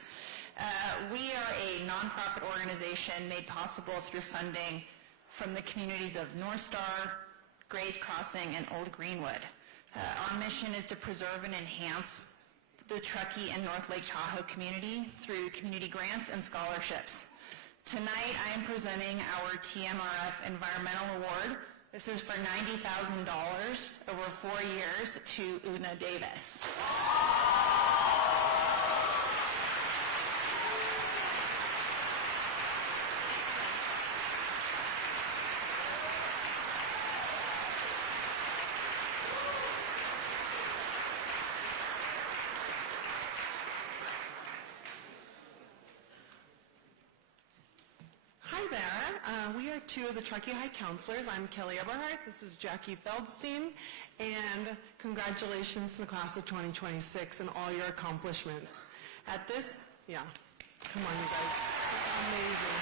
We are a nonprofit organization made possible through funding from the communities of North Star, Gray's Crossing, and Old Greenwood. Our mission is to preserve and enhance the Truckee and North Lake Tahoe community through community grants and scholarships. Tonight, I am presenting our TMRF Environmental Award. This is for $90,000 over 4 years to Una Davis. Hi there. We are two of the Truckee High counselors. I'm Kelly Eberhardt. This is Jackie Feldstein. And congratulations to the class of 2026 and all your accomplishments. At this, come on, you guys. It's amazing.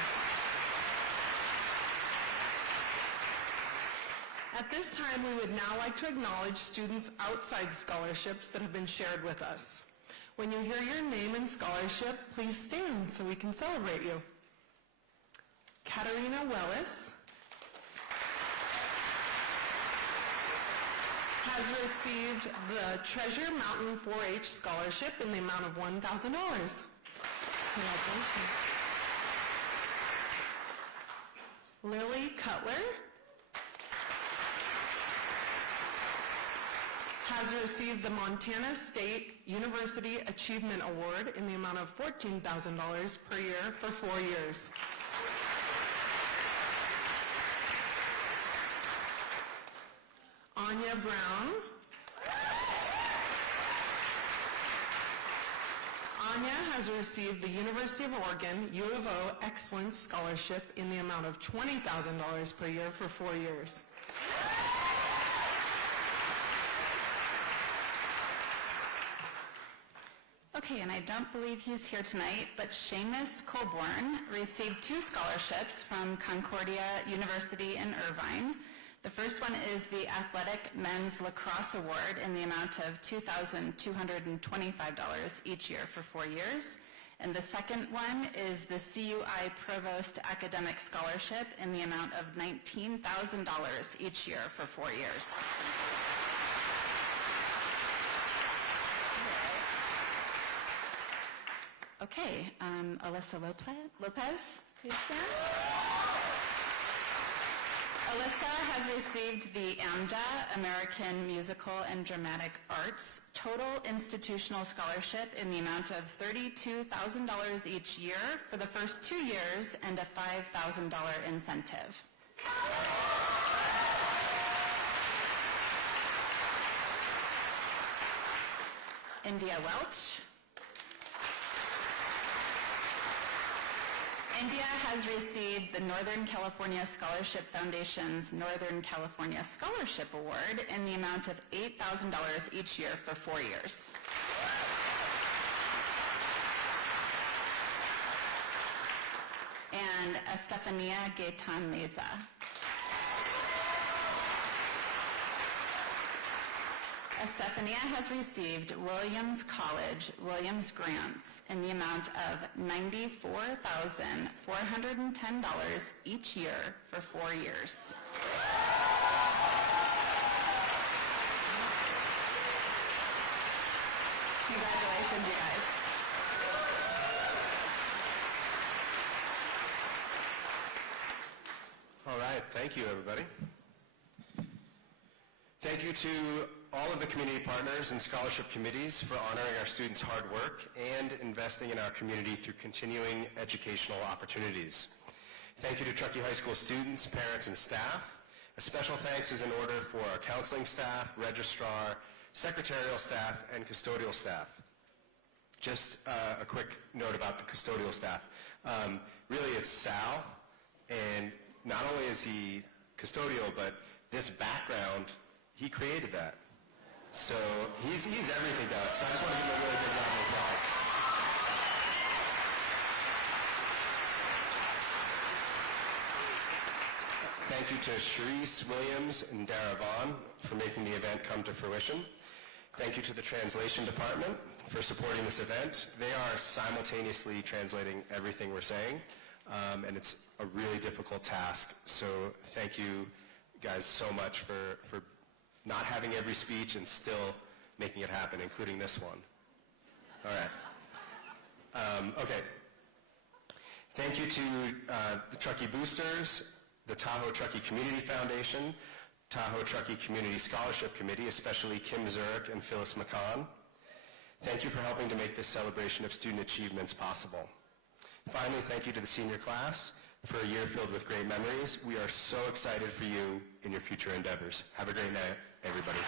At this time, we would now like to acknowledge students outside scholarships that have been shared with us. When you hear your name and scholarship, please stand so we can celebrate you. Katarina Wellis has received the Treasure Mountain 4-H Scholarship in the amount of $1,000. Congratulations. Lily Cutler has received the Montana State University Achievement Award in the amount of $14,000 per year for 4 years. Anya Brown. Anya has received the University of Oregon U of O Excellence Scholarship in the amount of $20,000 per year for 4 years. Okay, and I don't believe he's here tonight, but Seamus Colborn received 2 scholarships from Concordia University in Irvine. The first one is the Athletic Men's Lacrosse Award in the amount of $2,225 each year for 4 years. And the second one is the CUI Provost Academic Scholarship in the amount of $19,000 each year for 4 years. Okay, Alyssa Lopez, please stand. Alyssa has received the AMDA, American Musical and Dramatic Arts, Total Institutional Scholarship in the amount of $32,000 each year for the first 2 years and a $5,000 incentive. India Welch. India has received the Northern California Scholarship Foundation's Northern California Scholarship Award in the amount of $8,000 each year for 4 years. And Estefania Gaetan Meza. Estefania has received Williams College Williams grants in the amount of $94,410 each year for 4 years. Congratulations, you guys. All right, thank you, everybody. Thank you to all of the community partners and scholarship committees for honoring our students' hard work and investing in our community through continuing educational opportunities. Thank you to Truckee High School students, parents, and staff. A special thanks is in order for our counseling staff, registrar, secretarial staff, and custodial staff. Just a quick note about the custodial staff. Really, it's Sal, And not only is he custodial, but this background, he created that. So he's everything to us. So I just want to give him a really big round of applause. Thank you to Sharice Williams and Dara Vaughn for making the event come to fruition. Thank you to the translation department for supporting this event. They are simultaneously translating everything we're saying, and it's a really difficult task. So thank you guys so much for not having every speech and still making it happen, including this one. All right. Okay. Thank you to the Truckee Boosters, the Tahoe Truckee Community Foundation, Tahoe Truckee Community Scholarship Committee, especially Kim Zurich and Phyllis McCann. Thank you for helping to make this celebration of student achievements possible. Finally, thank you to the senior class for a year filled with great memories. We are so excited for you in your future endeavors. Have a great night, everybody.